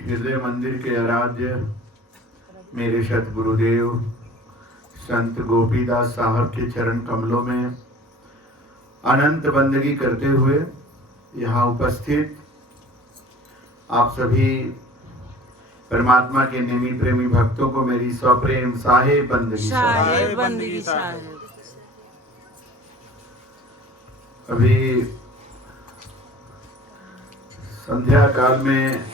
हृदय मंदिर के आराध्य मेरे सतगुरुदेव संत गोपीदास साहब के चरण कमलों में अनंत बंदगी करते हुए यहाँ उपस्थित आप सभी परमात्मा के नेमी प्रेमी भक्तों को मेरी सप्रेम साहेब बंदगी। अभी संध्या काल में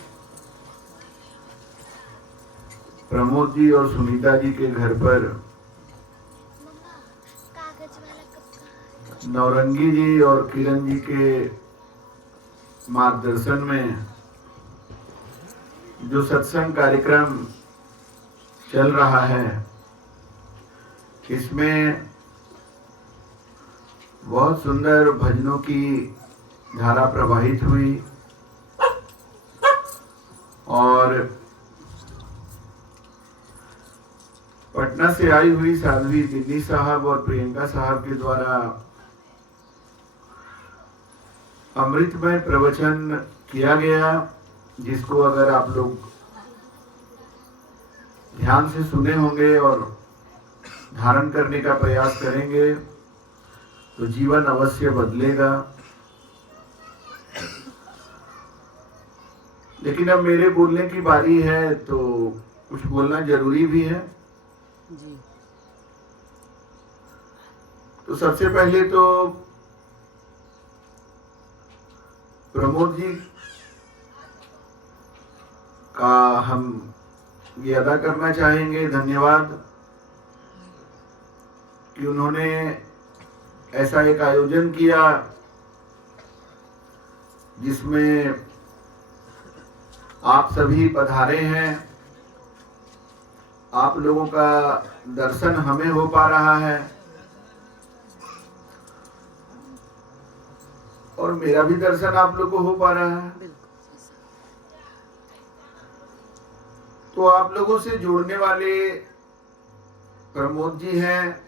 प्रमोद जी और सुनीता जी के घर पर नौरंगी जी और किरण जी के मार्गदर्शन में जो सत्संग कार्यक्रम चल रहा है, इसमें बहुत सुंदर भजनों की धारा प्रवाहित हुई और पटना से आई हुई साध्वी दिल्ली साहब और प्रियंका साहब के द्वारा अमृतमय प्रवचन किया गया, जिसको अगर आप लोग ध्यान से सुने होंगे और धारण करने का प्रयास करेंगे तो जीवन अवश्य बदलेगा। लेकिन अब मेरे बोलने की बारी है तो कुछ बोलना जरूरी भी है जी। तो सबसे पहले तो प्रमोद जी का हम ये अदा करना चाहेंगे धन्यवाद कि उन्होंने ऐसा एक आयोजन किया जिसमें आप सभी पधारे हैं। आप लोगों का दर्शन हमें हो पा रहा है और मेरा भी दर्शन आप लोगों को हो पा रहा है। तो आप लोगों से जोड़ने वाले प्रमोद जी हैं,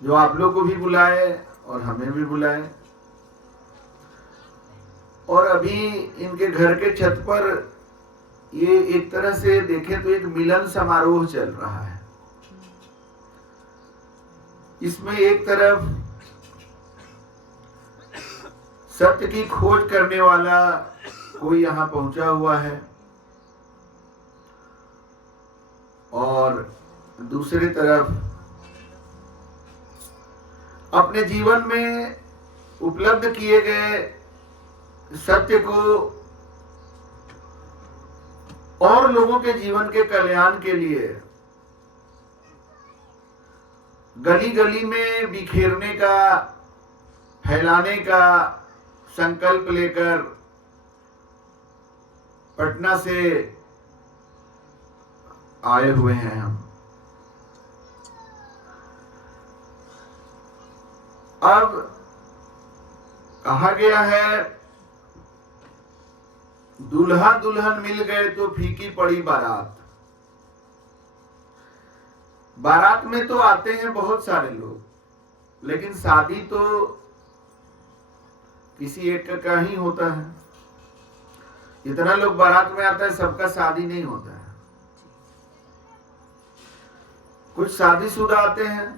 जो आप लोग को भी बुलाए और हमें भी बुलाए। और अभी इनके घर के छत पर ये एक तरह से देखें तो एक मिलन समारोह चल रहा है। इसमें एक तरफ सत्य की खोज करने वाला कोई यहाँ पहुंचा हुआ है और दूसरी तरफ अपने जीवन में उपलब्ध किए गए सत्य को और लोगों के जीवन के कल्याण के लिए गली गली में बिखेरने का, फैलाने का संकल्प लेकर पटना से आए हुए हैं हम। अब कहा गया है दूल्हा दुल्हन मिल गए तो फीकी पड़ी बारात। बारात में तो आते हैं बहुत सारे लोग, लेकिन शादी तो किसी एक का ही होता है। इतना लोग बारात में आता है, सबका शादी नहीं होता है। कुछ शादीशुदा आते हैं,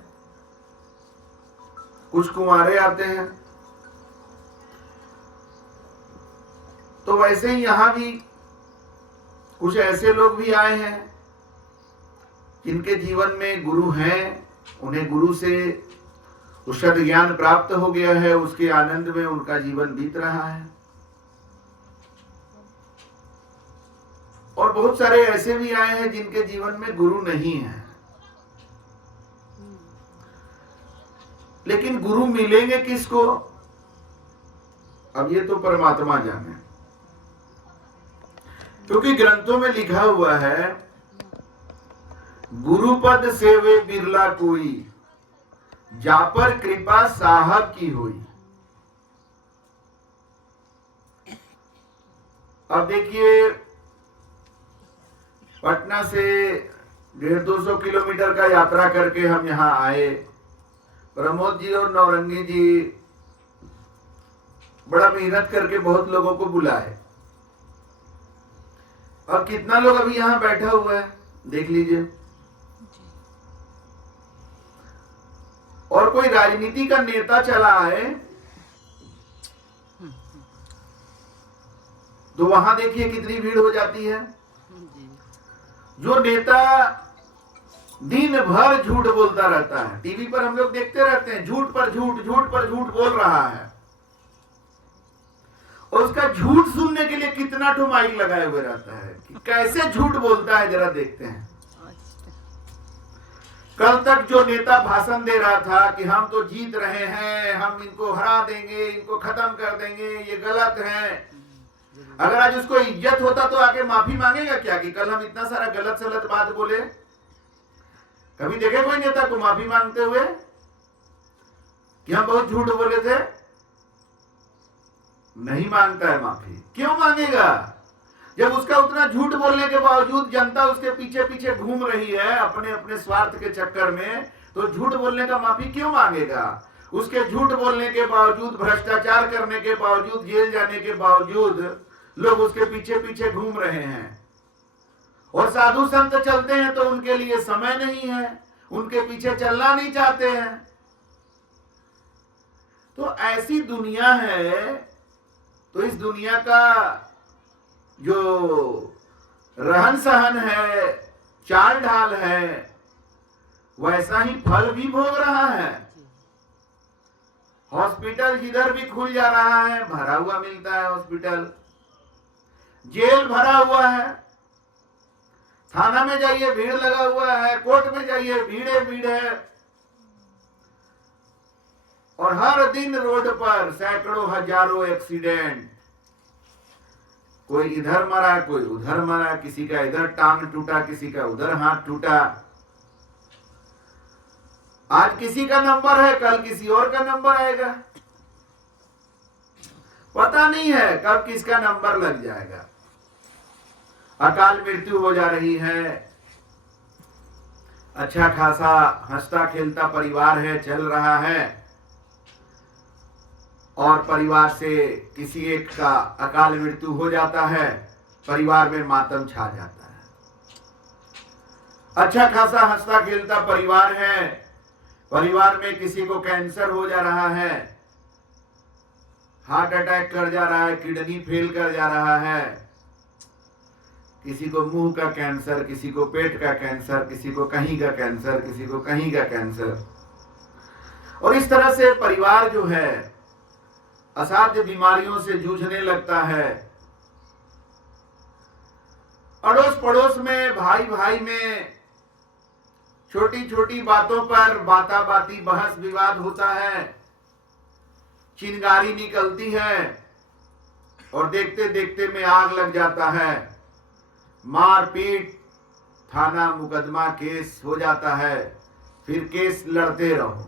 कुछ कुंवारे आते हैं। तो वैसे ही यहां भी कुछ ऐसे लोग भी आए हैं जिनके जीवन में गुरु हैं, उन्हें गुरु से सद ज्ञान प्राप्त हो गया है, उसके आनंद में उनका जीवन बीत रहा है। और बहुत सारे ऐसे भी आए हैं जिनके जीवन में गुरु नहीं है, लेकिन गुरु मिलेंगे किसको, अब ये तो परमात्मा जाने। क्योंकि ग्रंथों में लिखा हुआ है गुरुपद सेवे बिरला कोई, जा पर कृपा साहब की हुई। अब देखिए, पटना से 150-200 किलोमीटर का यात्रा करके हम यहाँ आए। प्रमोद जी और नौरंगी जी बड़ा मेहनत करके बहुत लोगों को बुलाए। और कितना लोग अभी यहां बैठा हुआ है देख लीजिए। और कोई राजनीति का नेता चला आए तो वहां देखिए कितनी भीड़ हो जाती है। जो नेता दिन भर झूठ बोलता रहता है, टीवी पर हम लोग देखते रहते हैं, झूठ पर झूठ, झूठ पर झूठ बोल रहा है, और उसका झूठ सुनने के लिए कितना ठो माइक लगाए हुए रहता है कि कैसे झूठ बोलता है, जरा देखते हैं। कल तक जो नेता भाषण दे रहा था कि हम तो जीत रहे हैं, हम इनको हरा देंगे, इनको खत्म कर देंगे, ये गलत है, अगर आज उसको इज्जत होता तो आके माफी मांगेगा क्या कि कल हम इतना सारा गलत सलत बात बोले? कभी देखे कोई नेता को माफी मांगते हुए कि हम बहुत झूठ बोले थे? नहीं मांगता है माफी। क्यों मांगेगा? जब उसका उतना झूठ बोलने के बावजूद जनता उसके पीछे पीछे घूम रही है अपने अपने स्वार्थ के चक्कर में, तो झूठ बोलने का माफी क्यों मांगेगा? उसके झूठ बोलने के बावजूद, भ्रष्टाचार करने के बावजूद, जेल जाने के बावजूद लोग उसके पीछे पीछे घूम रहे हैं। और साधु संत चलते हैं तो उनके लिए समय नहीं है, उनके पीछे चलना नहीं चाहते हैं। तो ऐसी दुनिया है। तो इस दुनिया का जो रहन सहन है, चाल ढाल है, वैसा ही फल भी भोग रहा है। हॉस्पिटल जिधर भी खुल जा रहा है भरा हुआ मिलता है हॉस्पिटल, जेल भरा हुआ है, थाना में जाइए भीड़ लगा हुआ है, कोर्ट में जाइए भीड़ है, और हर दिन रोड पर सैकड़ों हजारों एक्सीडेंट, कोई इधर मरा, कोई उधर मरा, किसी का इधर टांग टूटा, किसी का उधर हाथ टूटा। आज किसी का नंबर है, कल किसी और का नंबर आएगा, पता नहीं है कब किसका नंबर लग जाएगा। अकाल मृत्यु हो जा रही है। अच्छा खासा हंसता खेलता परिवार है, चल रहा है, और परिवार से किसी एक का अकाल मृत्यु हो जाता है, परिवार में मातम छा जाता है। अच्छा खासा हंसता खेलता परिवार है, परिवार में किसी को कैंसर हो जा रहा है, हार्ट अटैक कर जा रहा है, किडनी फेल कर जा रहा है, किसी को मुंह का कैंसर, किसी को पेट का कैंसर, किसी को कहीं का कैंसर, किसी को कहीं का कैंसर। और इस तरह से परिवार जो है असाध्य बीमारियों से जूझने लगता है। अड़ोस पड़ोस में, भाई भाई में छोटी छोटी बातों पर बाताबाती बहस विवाद होता है, चिंगारी निकलती है, और देखते देखते में आग लग जाता है, मारपीट, थाना मुकदमा केस हो जाता है, फिर केस लड़ते रहो,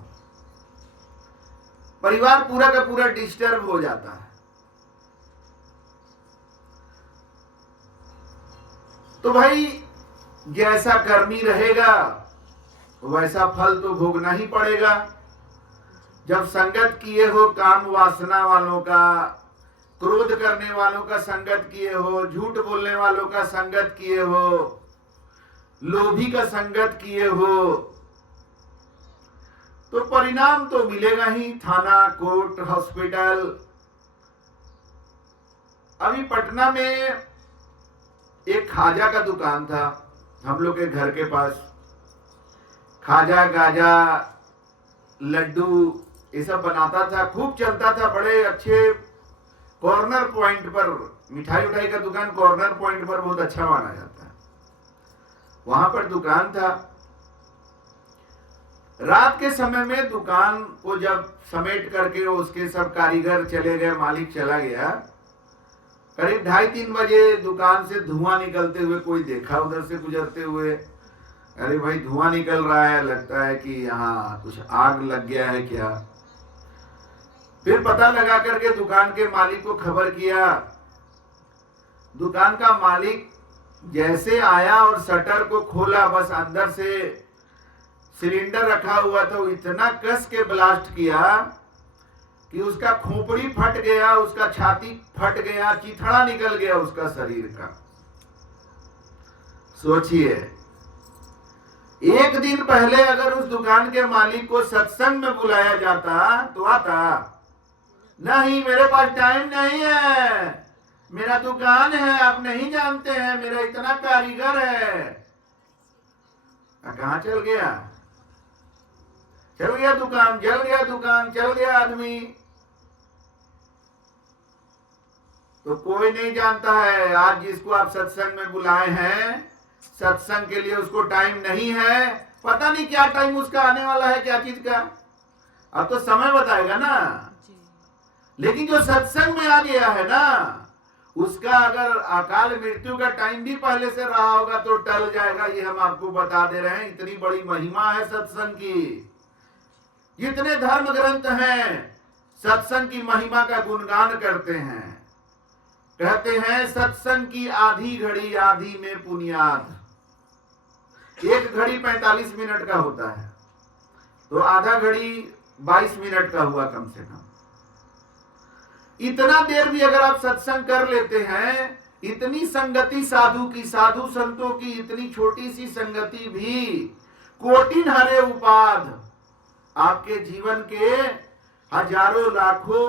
परिवार पूरा का पूरा डिस्टर्ब हो जाता है। तो भाई जैसा कर्मी रहेगा वैसा फल तो भोगना ही पड़ेगा। जब संगत किए हो काम वासना वालों का, क्रोध करने वालों का संगत किए हो, झूठ बोलने वालों का संगत किए हो, लोभी का संगत किए हो, तो परिणाम तो मिलेगा ही, थाना, कोर्ट, हॉस्पिटल। अभी पटना में एक खाजा का दुकान था हम लोग के घर के पास। खाजा, गाजा, लड्डू ये सब बनाता था, खूब चलता था, बड़े अच्छे कॉर्नर पॉइंट पर, मिठाई उठाई का दुकान कॉर्नर पॉइंट पर बहुत अच्छा माना जाता है, वहां पर दुकान था। रात के समय में दुकान को जब समेट करके उसके सब कारीगर चले गए, मालिक चला गया, करीब 2:30-3 बजे दुकान से धुआं निकलते हुए कोई देखा उधर से गुजरते हुए। अरे भाई धुआं निकल रहा है, लगता है कि यहाँ कुछ आग लग गया है क्या। फिर पता लगा करके दुकान के मालिक को खबर किया। दुकान का मालिक जैसे आया और शटर को खोला, बस अंदर से सिलेंडर रखा हुआ था, इतना कस के ब्लास्ट किया कि उसका खोपड़ी फट गया, उसका छाती फट गया, चिथड़ा निकल गया उसका शरीर का। सोचिए, एक दिन पहले अगर उस दुकान के मालिक को सत्संग में बुलाया जाता तो आता? नहीं, मेरे पास टाइम नहीं है, मेरा दुकान है, आप नहीं जानते हैं, मेरा इतना कारीगर है। कहां चल गया? चल गया दुकान, जल गया दुकान, चल गया आदमी। तो कोई नहीं जानता है आज जिसको आप सत्संग में बुलाए हैं, सत्संग के लिए उसको टाइम नहीं है। पता नहीं क्या टाइम उसका आने वाला है, क्या चीज का, अब तो समय बताएगा ना। लेकिन जो सत्संग में आ गया है ना, उसका अगर अकाल मृत्यु का टाइम भी पहले से रहा होगा तो टल जाएगा। ये हम आपको बता दे रहे हैं, इतनी बड़ी महिमा है सत्संग की। जितने धर्म ग्रंथ हैं सत्संग की महिमा का गुणगान करते हैं। कहते हैं सत्संग की आधी घड़ी आधी में पुनियाद। एक घड़ी 45 मिनट का होता है, तो आधा घड़ी 22 मिनट का हुआ कम से कम। इतना देर भी अगर आप सत्संग कर लेते हैं, इतनी संगति साधु की, साधु संतों की इतनी छोटी सी संगति भी कोटिन हरे उपाद आपके जीवन के हजारों लाखों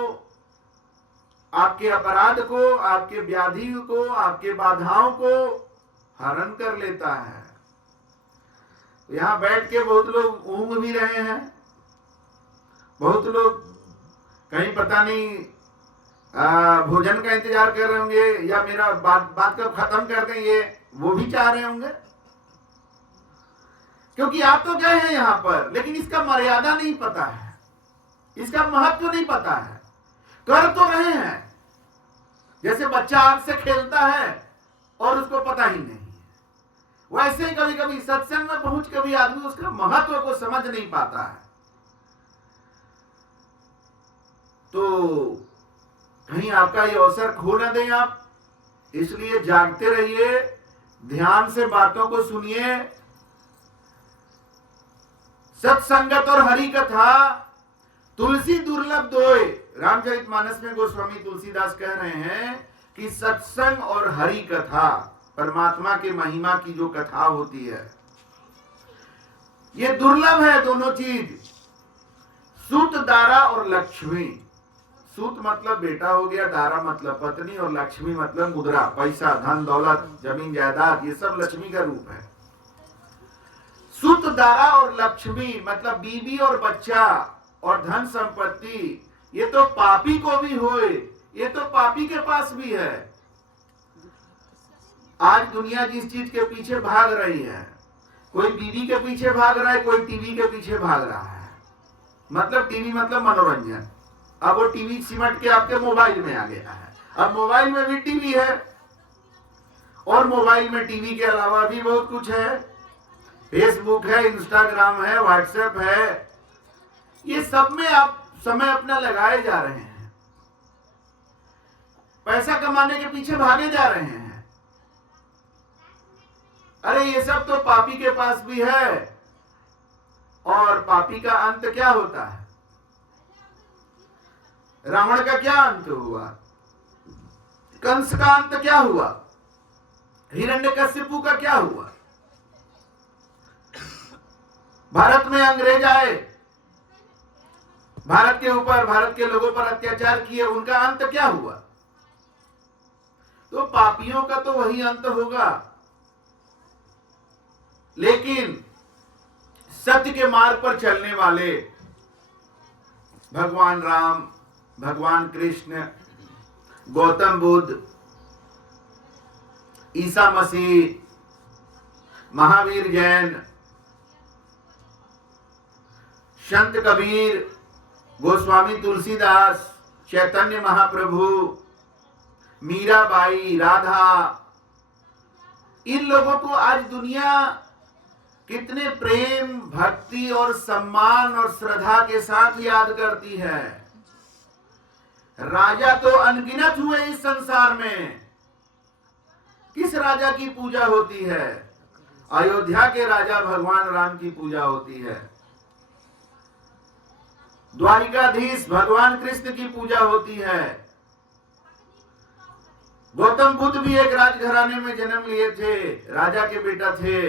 आपके अपराध को, आपके व्याधि को, आपके बाधाओं को हरण कर लेता है। तो यहां बैठ के बहुत लोग ऊँघ भी रहे हैं, बहुत लोग कहीं पता नहीं भोजन का इंतजार कर रहे होंगे, या मेरा बात कब खत्म कर दें, ये वो भी चाह रहे होंगे। क्योंकि आप तो गए हैं यहां पर, लेकिन इसका मर्यादा नहीं पता है, इसका महत्व नहीं पता है। कर तो रहे हैं, जैसे बच्चा आग से खेलता है और उसको पता ही नहीं है, वैसे ही कभी कभी सत्संग में पहुंच के भी आदमी उसका महत्व को समझ नहीं पाता है। तो कहीं आपका ये अवसर खो न दें आप, इसलिए जागते रहिए, ध्यान से बातों को सुनिए। सत्संगत और हरि कथा तुलसी दुर्लभ दोय। रामचरितमानस में गोस्वामी तुलसीदास कह रहे हैं कि सत्संग और हरि कथा, परमात्मा के महिमा की जो कथा होती है, ये दुर्लभ है दोनों चीज। सूत दारा और लक्ष्मी। सूत मतलब बेटा हो गया, दारा मतलब पत्नी, और लक्ष्मी मतलब मुद्रा, पैसा, धन दौलत, जमीन जायदाद, ये सब लक्ष्मी का रूप है। सूत दारा और लक्ष्मी मतलब बीवी और बच्चा और धन संपत्ति, ये तो पापी को भी होए, ये तो पापी के पास भी है। आज दुनिया जिस चीज के पीछे भाग रही है, कोई बीवी के पीछे भाग रहा है, कोई टीवी के पीछे भाग रहा है। मतलब टीवी मतलब मनोरंजन। अब वो टीवी सिमट के आपके मोबाइल में आ गया है। अब मोबाइल में भी टीवी है, और मोबाइल में टीवी के अलावा भी बहुत कुछ है। फेसबुक है, इंस्टाग्राम है, व्हाट्सएप है, ये सब में आप समय अपना लगाए जा रहे हैं, पैसा कमाने के पीछे भागे जा रहे हैं। अरे ये सब तो पापी के पास भी है। और पापी का अंत क्या होता है? रावण का क्या अंत हुआ? कंस का अंत क्या हुआ? हिरण्यकशिपु का क्या हुआ? भारत में अंग्रेज आए, भारत के ऊपर, भारत के लोगों पर अत्याचार किए, उनका अंत क्या हुआ? तो पापियों का तो वही अंत होगा। लेकिन सत्य के मार्ग पर चलने वाले भगवान राम, भगवान कृष्ण, गौतम बुद्ध, ईसा मसीह, महावीर जैन, संत कबीर, गोस्वामी तुलसीदास, चैतन्य महाप्रभु, मीराबाई, राधा, इन लोगों को आज दुनिया कितने प्रेम, भक्ति और सम्मान और श्रद्धा के साथ याद करती है। राजा तो अनगिनत हुए इस संसार में। किस राजा की पूजा होती है? अयोध्या के राजा भगवान राम की पूजा होती है। द्वारिकाधीश भगवान कृष्ण की पूजा होती है। गौतम बुद्ध भी एक राजघराने में जन्म लिए थे, राजा के बेटा थे,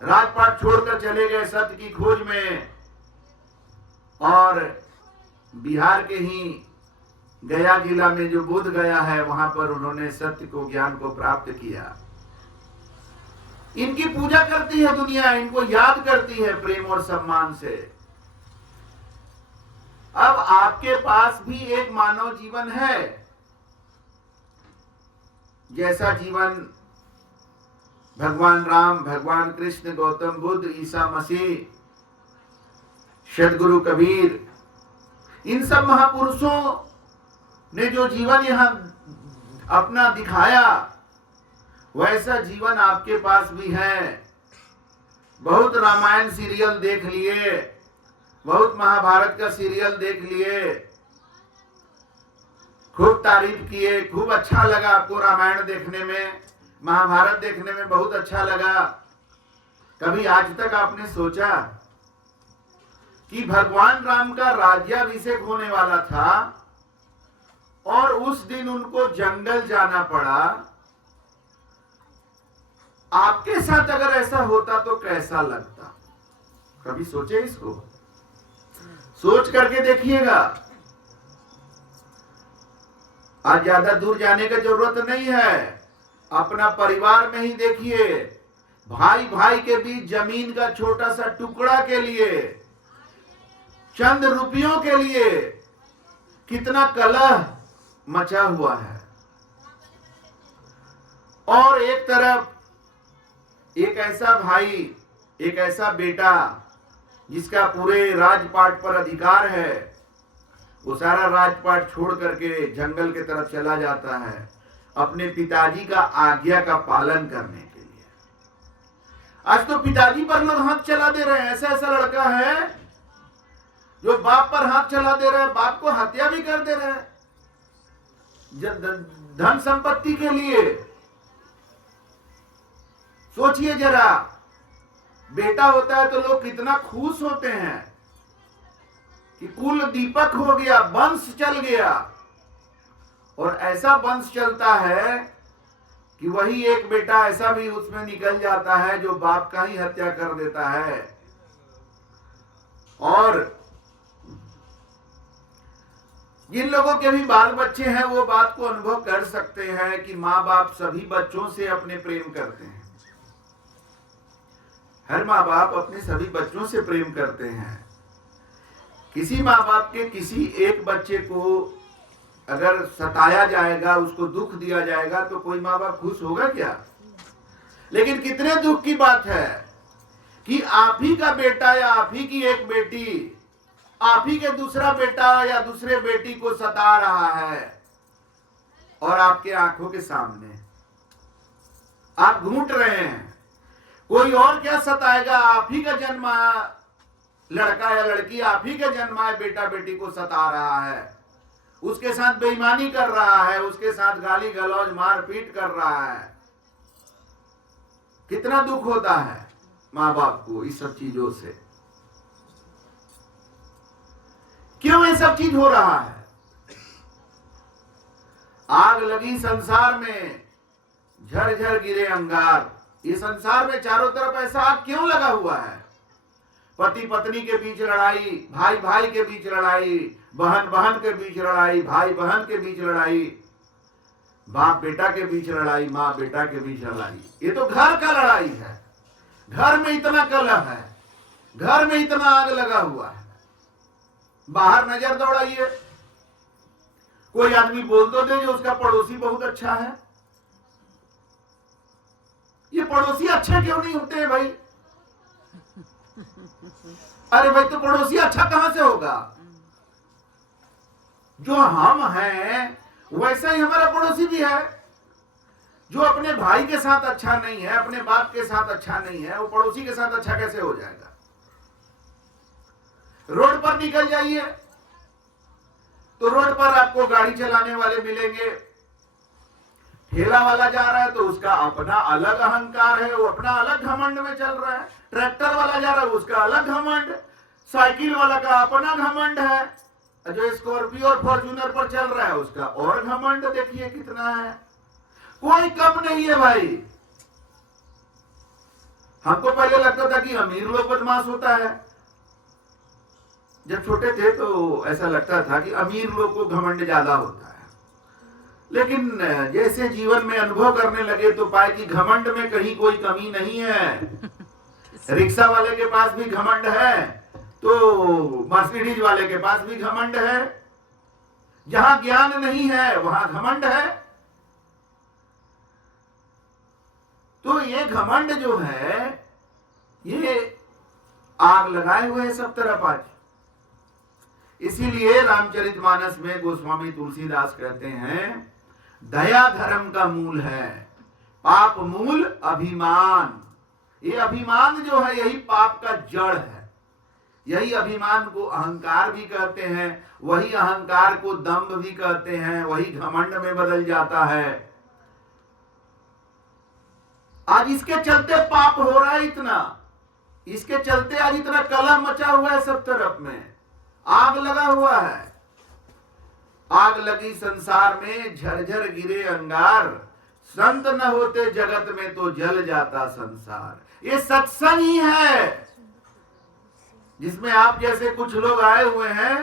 राजपाट छोड़कर चले गए सत्य की खोज में, और बिहार के ही गया जिला में जो बोध गया है वहां पर उन्होंने सत्य को, ज्ञान को प्राप्त किया। इनकी पूजा करती है दुनिया, इनको याद करती है प्रेम और सम्मान से। अब आपके पास भी एक मानव जीवन है, जैसा जीवन भगवान राम, भगवान कृष्ण, गौतम बुद्ध, ईसा मसीह, सदगुरु कबीर, इन सब महापुरुषों ने जो जीवन यहां अपना दिखाया, वैसा जीवन आपके पास भी है। बहुत रामायण सीरियल देख लिए, बहुत महाभारत का सीरियल देख लिए, खूब तारीफ किए, खूब अच्छा लगा आपको रामायण देखने में, महाभारत देखने में बहुत अच्छा लगा। कभी आज तक आपने सोचा कि भगवान राम का राज्याभिषेक होने वाला था और उस दिन उनको जंगल जाना पड़ा? आपके साथ अगर ऐसा होता तो कैसा लगता? कभी सोचे इसको? सोच करके देखिएगा। आज ज्यादा दूर जाने की जरूरत नहीं है, अपना परिवार में ही देखिए। भाई भाई के बीच जमीन का छोटा सा टुकड़ा के लिए, चंद रुपयों के लिए कितना कलह मचा हुआ है। और एक तरफ एक ऐसा भाई, एक ऐसा बेटा जिसका पूरे राजपाट पर अधिकार है, वो सारा राजपाट छोड़ करके जंगल के तरफ चला जाता है अपने पिताजी का आज्ञा का पालन करने के लिए। आज तो पिताजी पर लोग हाथ चला दे रहे हैं। ऐसा ऐसा लड़का है जो बाप पर हाथ चला दे रहा है, बाप को हत्या भी कर दे रहे हैं धन संपत्ति के लिए। सोचिए जरा, बेटा होता है तो लोग कितना खुश होते हैं कि कुल दीपक हो गया, वंश चल गया। और ऐसा वंश चलता है कि वही एक बेटा ऐसा भी उसमें निकल जाता है जो बाप का ही हत्या कर देता है। और जिन लोगों के भी बाल बच्चे हैं वो बात को अनुभव कर सकते हैं कि माँ बाप सभी बच्चों से अपने प्रेम करते हैं। हर माँ बाप अपने सभी बच्चों से प्रेम करते हैं। किसी माँ बाप के किसी एक बच्चे को अगर सताया जाएगा, उसको दुख दिया जाएगा, तो कोई माँ बाप खुश होगा क्या? लेकिन कितने दुख की बात है कि आप ही का बेटा या आप ही की एक बेटी आप ही के दूसरा बेटा या दूसरे बेटी को सता रहा है, और आपके आंखों के सामने आप घूंट रहे हैं। कोई और क्या सताएगा? आप ही का जन्मा लड़का या लड़की, आप ही के जन्माए बेटा बेटी को सता रहा है, उसके साथ बेईमानी कर रहा है, उसके साथ गाली गलौज मारपीट कर रहा है। कितना दुख होता है माँ बाप को इस सब चीजों से। क्यों ये सब चीज हो रहा है? आग लगी संसार में, झरझर गिरे अंगार। ये संसार में चारों तरफ ऐसा आग क्यों लगा हुआ है? पति पत्नी के बीच लड़ाई, भाई भाई के बीच लड़ाई, बहन बहन के बीच लड़ाई, भाई बहन के बीच लड़ाई, बाप बेटा के बीच लड़ाई, माँ बेटा के बीच लड़ाई। ये तो घर का लड़ाई है। घर में इतना कलह है, घर में इतना आग लगा हुआ है। बाहर नजर दौड़ाइए, कोई आदमी बोल तो दे जो उसका पड़ोसी बहुत अच्छा है। ये पड़ोसी अच्छे क्यों नहीं होते हैं भाई? अरे भाई, तो पड़ोसी अच्छा कहां से होगा? जो हम हैं वैसा ही हमारा पड़ोसी भी है। जो अपने भाई के साथ अच्छा नहीं है, अपने बाप के साथ अच्छा नहीं है, वो पड़ोसी के साथ अच्छा कैसे हो जाएगा? रोड पर निकल जाइए तो रोड पर आपको गाड़ी चलाने वाले मिलेंगे। ठेला वाला जा रहा है तो उसका अपना अलग अहंकार है, वो अपना अलग घमंड में चल रहा है। ट्रैक्टर वाला जा रहा है, उसका अलग घमंड। साइकिल वाला का अपना घमंड है। जो स्कॉर्पियो और फॉर्च्यूनर पर चल रहा है उसका और घमंड देखिए कितना है। कोई कम नहीं है भाई। हमको पहले लगता था कि अमीर लोग बदमाश होता है। जब छोटे थे तो ऐसा लगता था कि अमीर लोग को घमंड ज्यादा होता है, लेकिन जैसे जीवन में अनुभव करने लगे तो पाए कि घमंड में कहीं कोई कमी नहीं है। रिक्शा वाले के पास भी घमंड है तो मर्सिडीज वाले के पास भी घमंड है। जहां ज्ञान नहीं है वहां घमंड है। तो ये घमंड जो है ये आग लगाए हुए है सब तरफ आज। इसीलिए रामचरितमानस में गोस्वामी तुलसीदास कहते हैं दया धर्म का मूल है, पाप मूल अभिमान। ये अभिमान जो है यही पाप का जड़ है। यही अभिमान को अहंकार भी कहते हैं, वही अहंकार को दंभ भी कहते हैं, वही घमंड में बदल जाता है। आज इसके चलते पाप हो रहा है इतना, इसके चलते आज इतना कलह मचा हुआ है सब तरफ में, आग लगा हुआ है। आग लगी संसार में झरझर गिरे अंगार, संत न होते जगत में तो जल जाता संसार। ये सत्संग ही है जिसमें आप जैसे कुछ लोग आए हुए हैं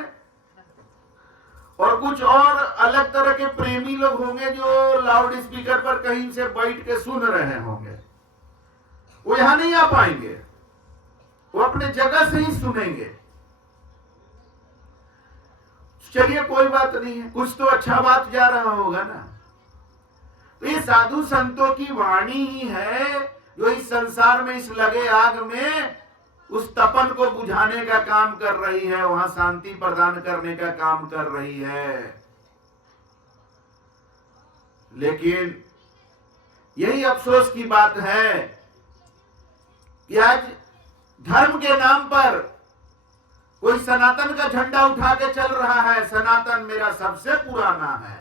और कुछ और अलग तरह के प्रेमी लोग होंगे जो लाउड स्पीकर पर कहीं से बैठ के सुन रहे होंगे। वो यहां नहीं आ पाएंगे, वो अपने जगह से ही सुनेंगे। चलिए कोई बात नहीं है, कुछ तो अच्छा बात जा रहा होगा ना। तो ये साधु संतों की वाणी ही है जो इस संसार में, इस लगे आग में उस तपन को बुझाने का काम कर रही है, वहां शांति प्रदान करने का काम कर रही है। लेकिन यही अफसोस की बात है कि आज धर्म के नाम पर कोई सनातन का झंडा उठा के चल रहा है। सनातन मेरा सबसे पुराना है।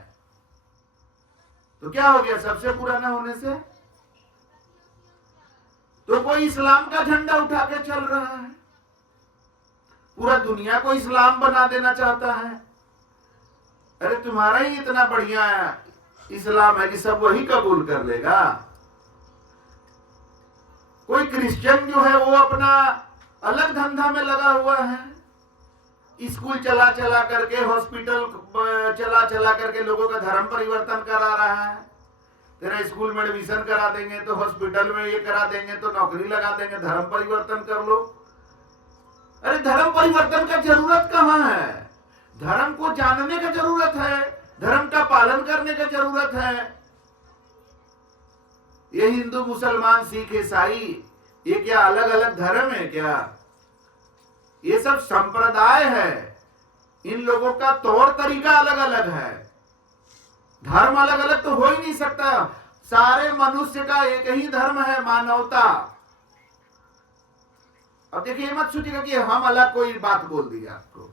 तो क्या हो गया सबसे पुराना होने से? तो कोई इस्लाम का झंडा उठा के चल रहा है, पूरा दुनिया को इस्लाम बना देना चाहता है। अरे तुम्हारा ही इतना बढ़िया इस्लाम है कि सब वही कबूल कर लेगा। कोई क्रिश्चियन जो है वो अपना अलग धंधा में लगा हुआ है, स्कूल चला चला करके, हॉस्पिटल चला चला करके लोगों का धर्म परिवर्तन करा रहा है। तेरा स्कूल में एडमिशन करा देंगे तो हॉस्पिटल में ये करा देंगे तो नौकरी लगा देंगे, धर्म परिवर्तन कर लो। अरे धर्म परिवर्तन का जरूरत कहां है? धर्म को जानने का जरूरत है, धर्म का पालन करने का जरूरत है। ये हिंदू मुसलमान सिख ईसाई ये क्या अलग अलग धर्म है क्या? ये सब संप्रदाय है। इन लोगों का तौर तरीका अलग अलग है, धर्म अलग अलग तो हो ही नहीं सकता। सारे मनुष्य का एक ही धर्म है, मानवता। अब देखिए मत सोचिएगा कि हम अलग कोई बात बोल दी आपको।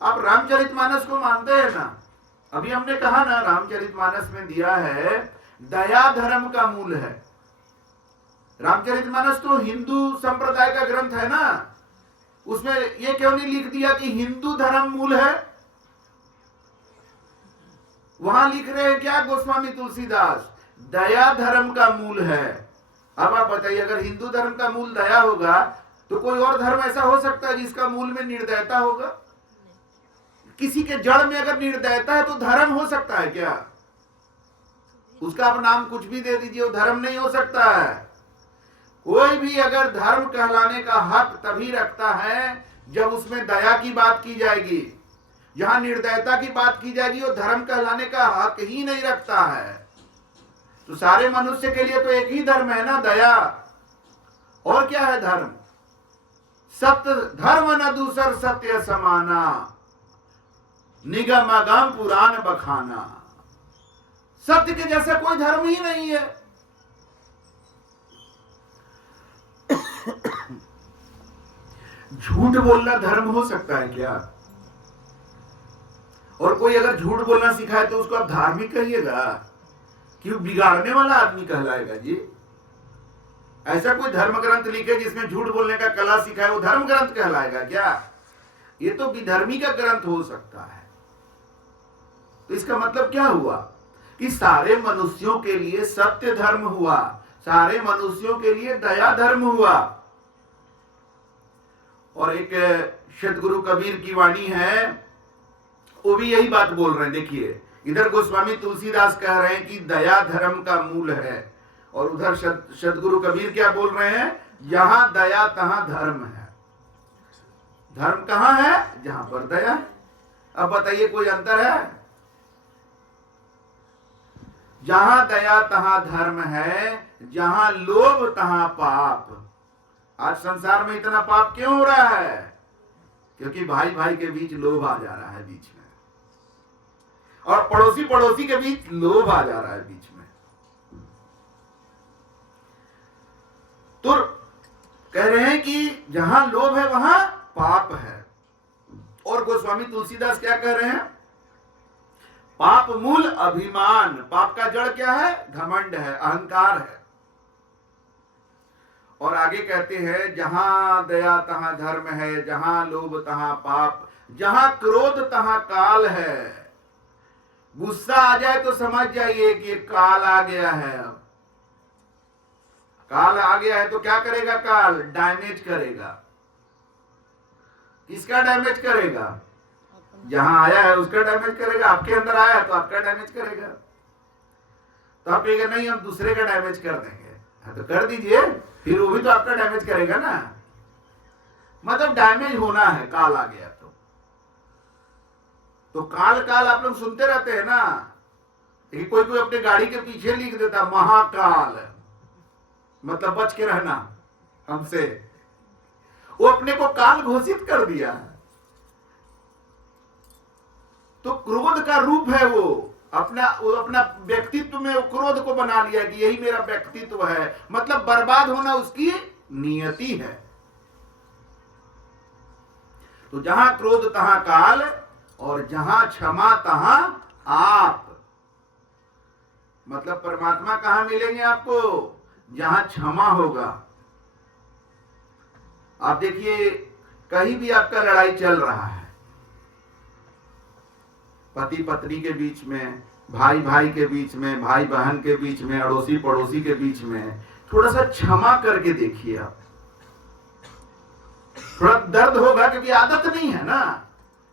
आप रामचरितमानस को मानते हैं ना? अभी हमने कहा ना रामचरितमानस में दिया है दया धर्म का मूल है। रामचरितमानस तो हिंदू संप्रदाय का ग्रंथ है ना, उसमें ये क्यों नहीं लिख दिया कि हिंदू धर्म मूल है? वहां लिख रहे हैं क्या गोस्वामी तुलसीदास? दया धर्म का मूल है। अब आप बताइए, अगर हिंदू धर्म का मूल दया होगा तो कोई और धर्म ऐसा हो सकता है जिसका मूल में निर्दयता होगा? किसी के जड़ में अगर निर्दयता है तो धर्म हो सकता है क्या? उसका आप नाम कुछ भी दे दीजिए, वो धर्म नहीं हो सकता है। कोई भी अगर धर्म कहलाने का हक तभी रखता है जब उसमें दया की बात की जाएगी। जहां निर्दयता की बात की जाएगी वो धर्म कहलाने का हक ही नहीं रखता है। तो सारे मनुष्य के लिए तो एक ही धर्म है ना, दया। और क्या है धर्म? सत्य धर्म न दूसर सत्य समाना, निगम अगम पुराण बखाना। सत्य के जैसा कोई धर्म ही नहीं है। झूठ बोलना धर्म हो सकता है क्या? और कोई अगर झूठ बोलना सिखाए तो उसको आप धार्मिक कहिएगा कि वो बिगाड़ने वाला आदमी कहलाएगा जी? ऐसा कोई धर्म ग्रंथ लिखे जिसमें झूठ बोलने का कला सिखाए, वो धर्म ग्रंथ कहलाएगा क्या? ये तो विधर्मी का ग्रंथ हो सकता है। तो इसका मतलब क्या हुआ कि सारे मनुष्यों के लिए सत्य धर्म हुआ, सारे मनुष्यों के लिए दया धर्म हुआ। और एक सदगुरु कबीर की वाणी है, वो भी यही बात बोल रहे हैं। देखिए, इधर गोस्वामी तुलसीदास कह रहे हैं कि दया धर्म का मूल है, और उधर सदगुरु कबीर क्या बोल रहे हैं, जहां दया तहां धर्म है। धर्म कहां है? जहां पर दया है। अब बताइए, कोई अंतर है? जहां दया तहां धर्म है, जहां लोभ तहां पाप। आज संसार में इतना पाप क्यों हो रहा है? क्योंकि भाई भाई के बीच लोभ आ जा रहा है बीच में, और पड़ोसी पड़ोसी के बीच लोभ आ जा रहा है बीच में। तो कह रहे हैं कि जहां लोभ है वहां पाप है। और गोस्वामी तुलसीदास क्या कह रहे हैं? पाप मूल अभिमान। पाप का जड़ क्या है? घमंड है, अहंकार है। और आगे कहते हैं, जहां दया तहां धर्म है, जहां लोभ तहां पाप, जहां क्रोध तहां काल है। गुस्सा आ जाए तो समझ जाइए कि काल आ गया है। अब काल आ गया है तो क्या करेगा? काल डैमेज करेगा। किसका डैमेज करेगा? जहां आया है उसका डैमेज करेगा। आपके अंदर आया है तो आपका डैमेज करेगा। तो आप कहेंगे नहीं, हम दूसरे का डैमेज कर देंगे। हाँ, तो कर दीजिए, फिर वो भी तो आपका डैमेज करेगा ना। मतलब डैमेज होना है, काल आ गया तो काल काल आप लोग सुनते रहते हैं ना। कोई कोई अपने गाड़ी के पीछे लिख देता महाकाल, मतलब बच के रहना हमसे। वो अपने को काल घोषित कर दिया। तो क्रोध का रूप है वो अपना व्यक्तित्व में वो क्रोध को बना लिया कि यही मेरा व्यक्तित्व है। मतलब बर्बाद होना उसकी नियति है। तो जहां क्रोध तहां काल, और जहां क्षमा तहां आप। मतलब परमात्मा कहां मिलेंगे आपको? जहां क्षमा होगा। आप देखिए, कहीं भी आपका लड़ाई चल रहा है, पति पत्नी के बीच में, भाई भाई के बीच में, भाई बहन के बीच में, अड़ोसी पड़ोसी के बीच में, थोड़ा सा क्षमा करके देखिए आप। थोड़ा दर्द होगा क्योंकि आदत नहीं है ना।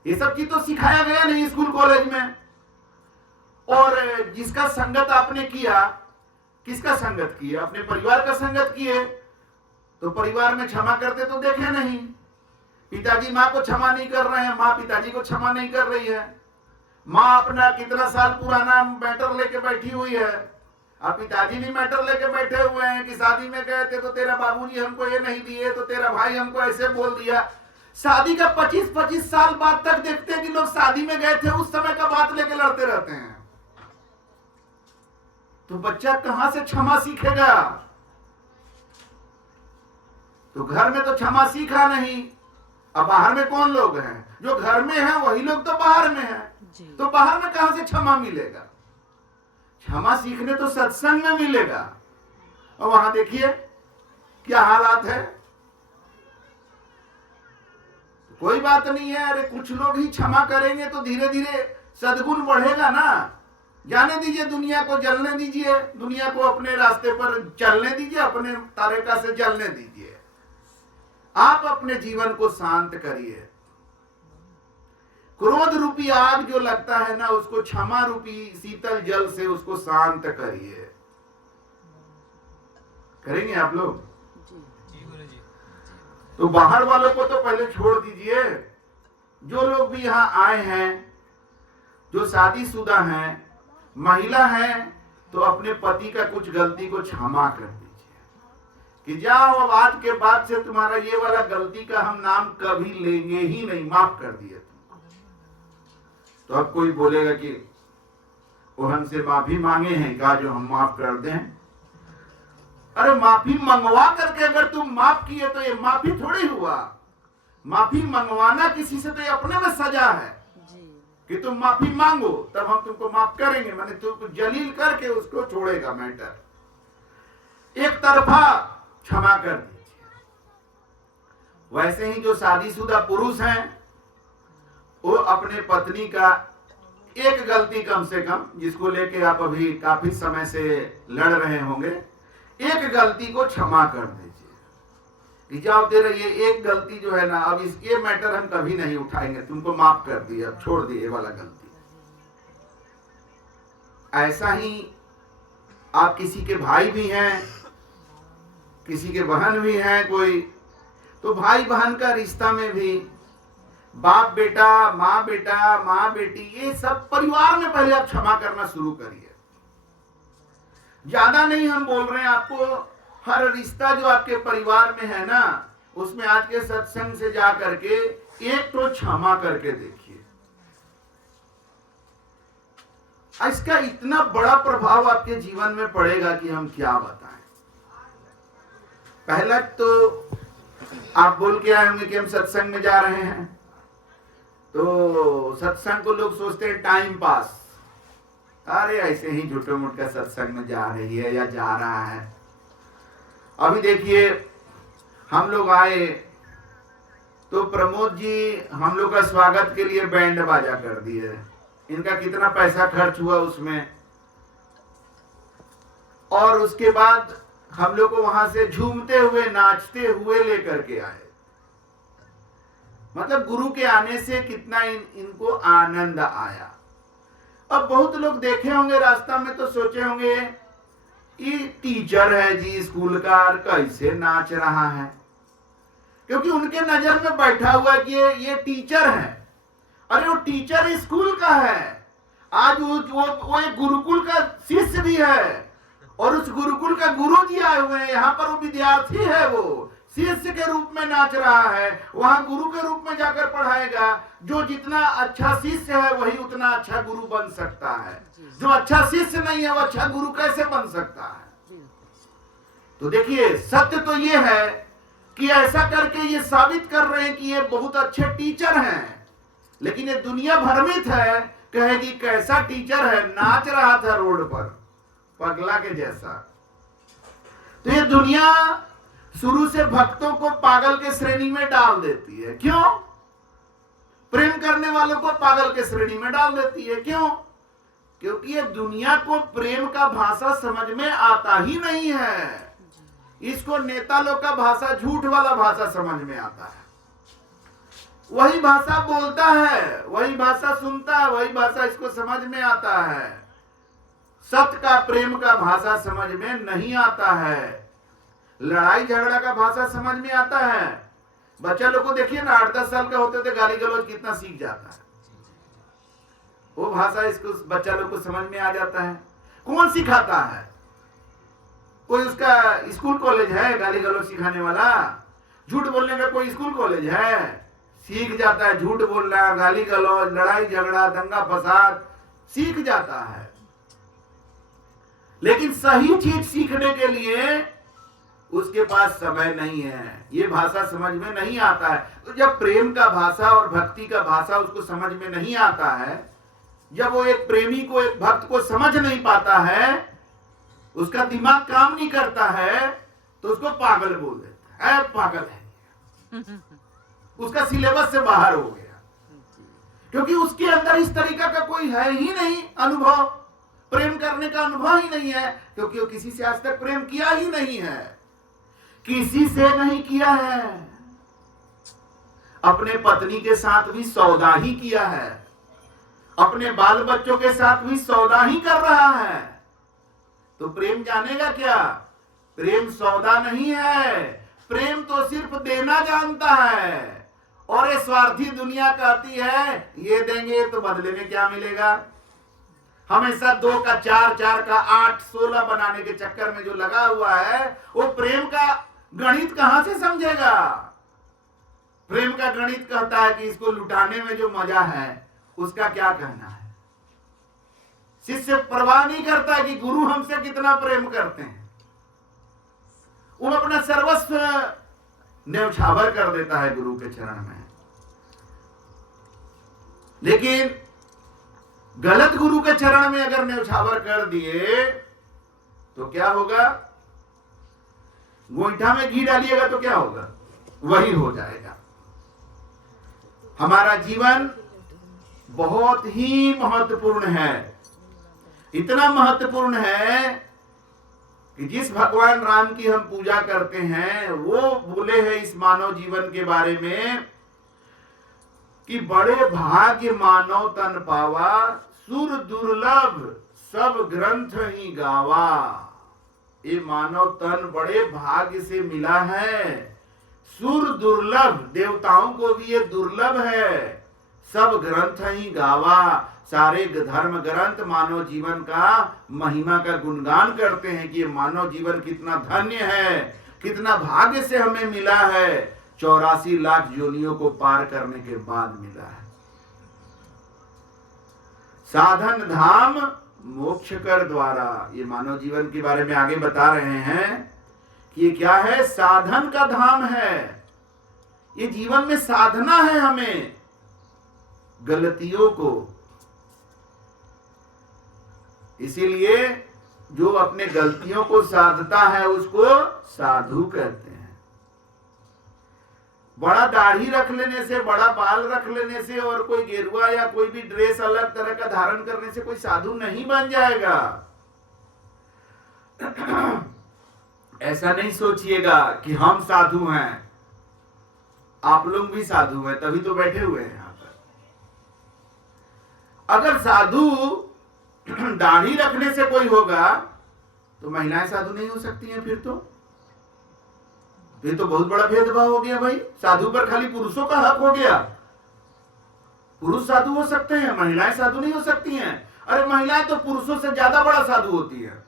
ये सब चीज तो सिखाया गया नहीं स्कूल कॉलेज में। और जिसका संगत आपने किया, किसका संगत किया? अपने परिवार का संगत किए, तो परिवार में क्षमा करते तो देखे नहीं। पिताजी माँ को क्षमा नहीं कर रहे हैं, माँ पिताजी को क्षमा नहीं कर रही है। माँ अपना कितना साल पुराना मैटर लेके बैठी हुई है, अब पिताजी भी मैटर लेके बैठे हुए हैं कि शादी में गए थे तो तेरा बाबूजी हमको ये नहीं दिए, तो तेरा भाई हमको ऐसे बोल दिया। शादी का 25-25 साल बाद तक देखते हैं कि लोग शादी में गए थे उस समय का बात लेके लड़ते रहते हैं। तो बच्चा कहां से क्षमा सीखेगा? तो घर में तो क्षमा सीखा नहीं। अब बाहर में कौन लोग हैं? जो घर में हैं वही लोग तो बाहर में हैं। तो बाहर में कहां से क्षमा मिलेगा? क्षमा सीखने तो सत्संग में मिलेगा। और वहां देखिए क्या हालात है। कोई बात नहीं है, अरे कुछ लोग ही क्षमा करेंगे तो धीरे धीरे सद्गुण बढ़ेगा ना। जाने दीजिए, दुनिया को जलने दीजिए, दुनिया को अपने रास्ते पर चलने दीजिए, अपने तरीका से जलने दीजिए। आप अपने जीवन को शांत करिए। क्रोध रूपी आग जो लगता है ना, उसको क्षमा रूपी शीतल जल से उसको शांत करिए। करेंगे आप लोग? तो बाहर वालों को तो पहले छोड़ दीजिए। जो लोग भी यहां आए हैं, जो शादीशुदा हैं, महिला हैं, तो अपने पति का कुछ गलती को क्षमा कर दीजिए कि जाओ, अब आज के बाद से तुम्हारा ये वाला गलती का हम नाम कभी लेंगे ही नहीं, माफ कर दिए तुमको। तो अब कोई बोलेगा कि वो हमसे माफी मांगे हैं क्या जो हम माफ कर दें? अरे माफी मंगवा करके अगर तुम माफ किए तो ये माफी थोड़ी हुआ। माफी मंगवाना किसी से तो ये अपने में सजा है कि तुम माफी मांगो तब हम तुमको माफ करेंगे। मैंने तुमको जलील करके उसको छोड़ेगा मैटर। एक तरफा क्षमा कर दीजिए। वैसे ही जो शादीशुदा पुरुष हैं वो अपने पत्नी का एक गलती कम से कम, जिसको लेके आप अभी काफी समय से लड़ रहे होंगे, एक गलती को क्षमा कर दीजिए कि जाओ तेरा ये एक गलती जो है ना, अब इस ये मैटर हम कभी नहीं उठाएंगे, तुमको माफ कर दिया, अब छोड़ दिए वाला गलती। ऐसा ही आप किसी के भाई भी हैं, किसी के बहन भी हैं कोई, तो भाई बहन का रिश्ता में भी बाप बेटा, माँ बेटी, ये सब परिवार में पहले आप क्षमा करना शुरू करिए। ज्यादा नहीं हम बोल रहे हैं, आपको हर रिश्ता जो आपके परिवार में है ना, उसमें आज के सत्संग से जा करके एक तो क्षमा करके देखिए। इसका इतना बड़ा प्रभाव आपके जीवन में पड़ेगा कि हम क्या बताएं। पहला तो आप बोल के आए होंगे कि हम सत्संग में जा रहे हैं, तो सत्संग को लोग सोचते हैं टाइम पास, अरे ऐसे ही झूठे मूठ का सत्संग में जा रही है या जा रहा है। अभी देखिए हम लोग आए तो प्रमोद जी हम लोग का स्वागत के लिए बैंड बाजा कर दिए, इनका कितना पैसा खर्च हुआ उसमें, और उसके बाद हम लोग को वहां से झूमते हुए नाचते हुए लेकर के आए। मतलब गुरु के आने से कितना इनको आनंद आया। अब बहुत लोग देखे होंगे रास्ता में तो सोचे होंगे ये टीचर है जी स्कूल का, कैसे नाच रहा है, क्योंकि उनके नजर में बैठा हुआ कि ये टीचर है। अरे वो टीचर स्कूल का है, आज वो एक गुरुकुल का शिष्य भी है, और उस गुरुकुल का गुरु जी आए हुए हैं, यहाँ पर वो विद्यार्थी है, वो शिष्य के रूप में नाच रहा है, वहां गुरु के रूप में जाकर पढ़ाएगा। जो जितना अच्छा शिष्य है वही उतना अच्छा गुरु बन सकता है, जो अच्छा शिष्य नहीं है वो अच्छा गुरु कैसे बन सकता है। तो देखिए सत्य तो ये है कि ऐसा करके ये साबित कर रहे हैं कि ये बहुत अच्छे टीचर हैं, लेकिन ये दुनिया भ्रमित है, कहेगी कैसा टीचर है, नाच रहा था रोड पर पगला के जैसा। तो ये दुनिया शुरू से भक्तों को पागल के श्रेणी में डाल देती है। क्यों? प्रेम करने वालों को पागल के श्रेणी में डाल देती है। क्यों? क्योंकि ये दुनिया को प्रेम का भाषा समझ में आता ही नहीं है। इसको नेता लोग का भाषा, झूठ वाला भाषा समझ में आता है, वही भाषा बोलता है, वही भाषा सुनता है, वही भाषा इसको समझ में आता है। सत्य का, प्रेम का भाषा समझ में नहीं आता है। लड़ाई झगड़ा का भाषा समझ में आता है। बच्चा लोग को देखिए ना, 8-10 साल का होते थे गाली गलौज कितना सीख जाता है, वो भाषा इसको बच्चा लोग को समझ में आ जाता है। कौन सिखाता है? कोई उसका स्कूल कॉलेज है गाली गलौज सिखाने वाला? झूठ बोलने का कोई स्कूल कॉलेज है? सीख जाता है झूठ बोलना, गाली गलौज, लड़ाई झगड़ा, दंगा फसाद सीख जाता है। लेकिन सही चीज सीखने के लिए उसके पास समय नहीं है, ये भाषा समझ में नहीं आता है। तो जब प्रेम का भाषा और भक्ति का भाषा उसको समझ में नहीं आता है, जब वो एक प्रेमी को, एक भक्त को समझ नहीं पाता है, उसका दिमाग काम नहीं करता है, तो उसको पागल बोल देता है, पागल है, उसका सिलेबस से बाहर हो गया, क्योंकि उसके अंदर इस तरीका का कोई है ही नहीं अनुभव, प्रेम करने का अनुभव ही नहीं है, क्योंकि वो किसी से आज तक प्रेम किया ही नहीं है, किसी से नहीं किया है। अपने पत्नी के साथ भी सौदा ही किया है, अपने बाल बच्चों के साथ भी सौदा ही कर रहा है, तो प्रेम जानेगा क्या? प्रेम सौदा नहीं है, प्रेम तो सिर्फ देना जानता है। और ये स्वार्थी दुनिया कहती है ये देंगे तो बदले में क्या मिलेगा। हमेशा 2 का 4, 4 का 8, 16 बनाने के चक्कर में जो लगा हुआ है, वो प्रेम का गणित कहां से समझेगा। प्रेम का गणित कहता है कि इसको लुटाने में जो मजा है उसका क्या कहना है। शिष्य परवाह नहीं करता कि गुरु हमसे कितना प्रेम करते हैं, वो अपना सर्वस्व न्यौछावर कर देता है गुरु के चरण में। लेकिन गलत गुरु के चरण में अगर न्यौछावर कर दिए तो क्या होगा? गोईठा में घी डालिएगा तो क्या होगा? वही हो जाएगा। हमारा जीवन बहुत ही महत्वपूर्ण है। इतना महत्वपूर्ण है कि जिस भगवान राम की हम पूजा करते हैं वो बोले हैं इस मानव जीवन के बारे में कि बड़े भाग्य मानव तन पावा, सुर दुर्लभ सब ग्रंथ ही गावा। ये मानव तन बड़े भाग्य से मिला है। सुर दुर्लभ, देवताओं को भी ये दुर्लभ है। सब ग्रंथ ही गावा, सारे धर्म ग्रंथ मानव जीवन का महिमा का गुणगान करते हैं कि ये मानव जीवन कितना धन्य है, कितना भाग्य से हमें मिला है। 84 लाख योनियों को पार करने के बाद मिला है। साधन धाम मोक्ष कर द्वारा, ये मानव जीवन के बारे में आगे बता रहे हैं कि ये क्या है, साधन का धाम है। ये जीवन में साधना है हमें गलतियों को। इसीलिए जो अपने गलतियों को साधता है उसको साधु कहते हैं। बड़ा दाढ़ी रख लेने से, बड़ा बाल रख लेने से और कोई गेरुआ या कोई भी ड्रेस अलग तरह का धारण करने से कोई साधु नहीं बन जाएगा। ऐसा नहीं सोचिएगा कि हम साधु हैं, आप लोग भी साधु हैं तभी तो बैठे हुए हैं यहां पर। अगर साधु दाढ़ी रखने से कोई होगा तो महिलाएं साधु नहीं हो सकती हैं। फिर तो ये तो बहुत बड़ा भेदभाव हो गया भाई। साधु पर खाली पुरुषों का हक हो गया। पुरुष साधु हो सकते हैं, महिलाएं साधु नहीं हो सकती हैं। अरे महिलाएं तो पुरुषों से ज्यादा बड़ा साधु होती है।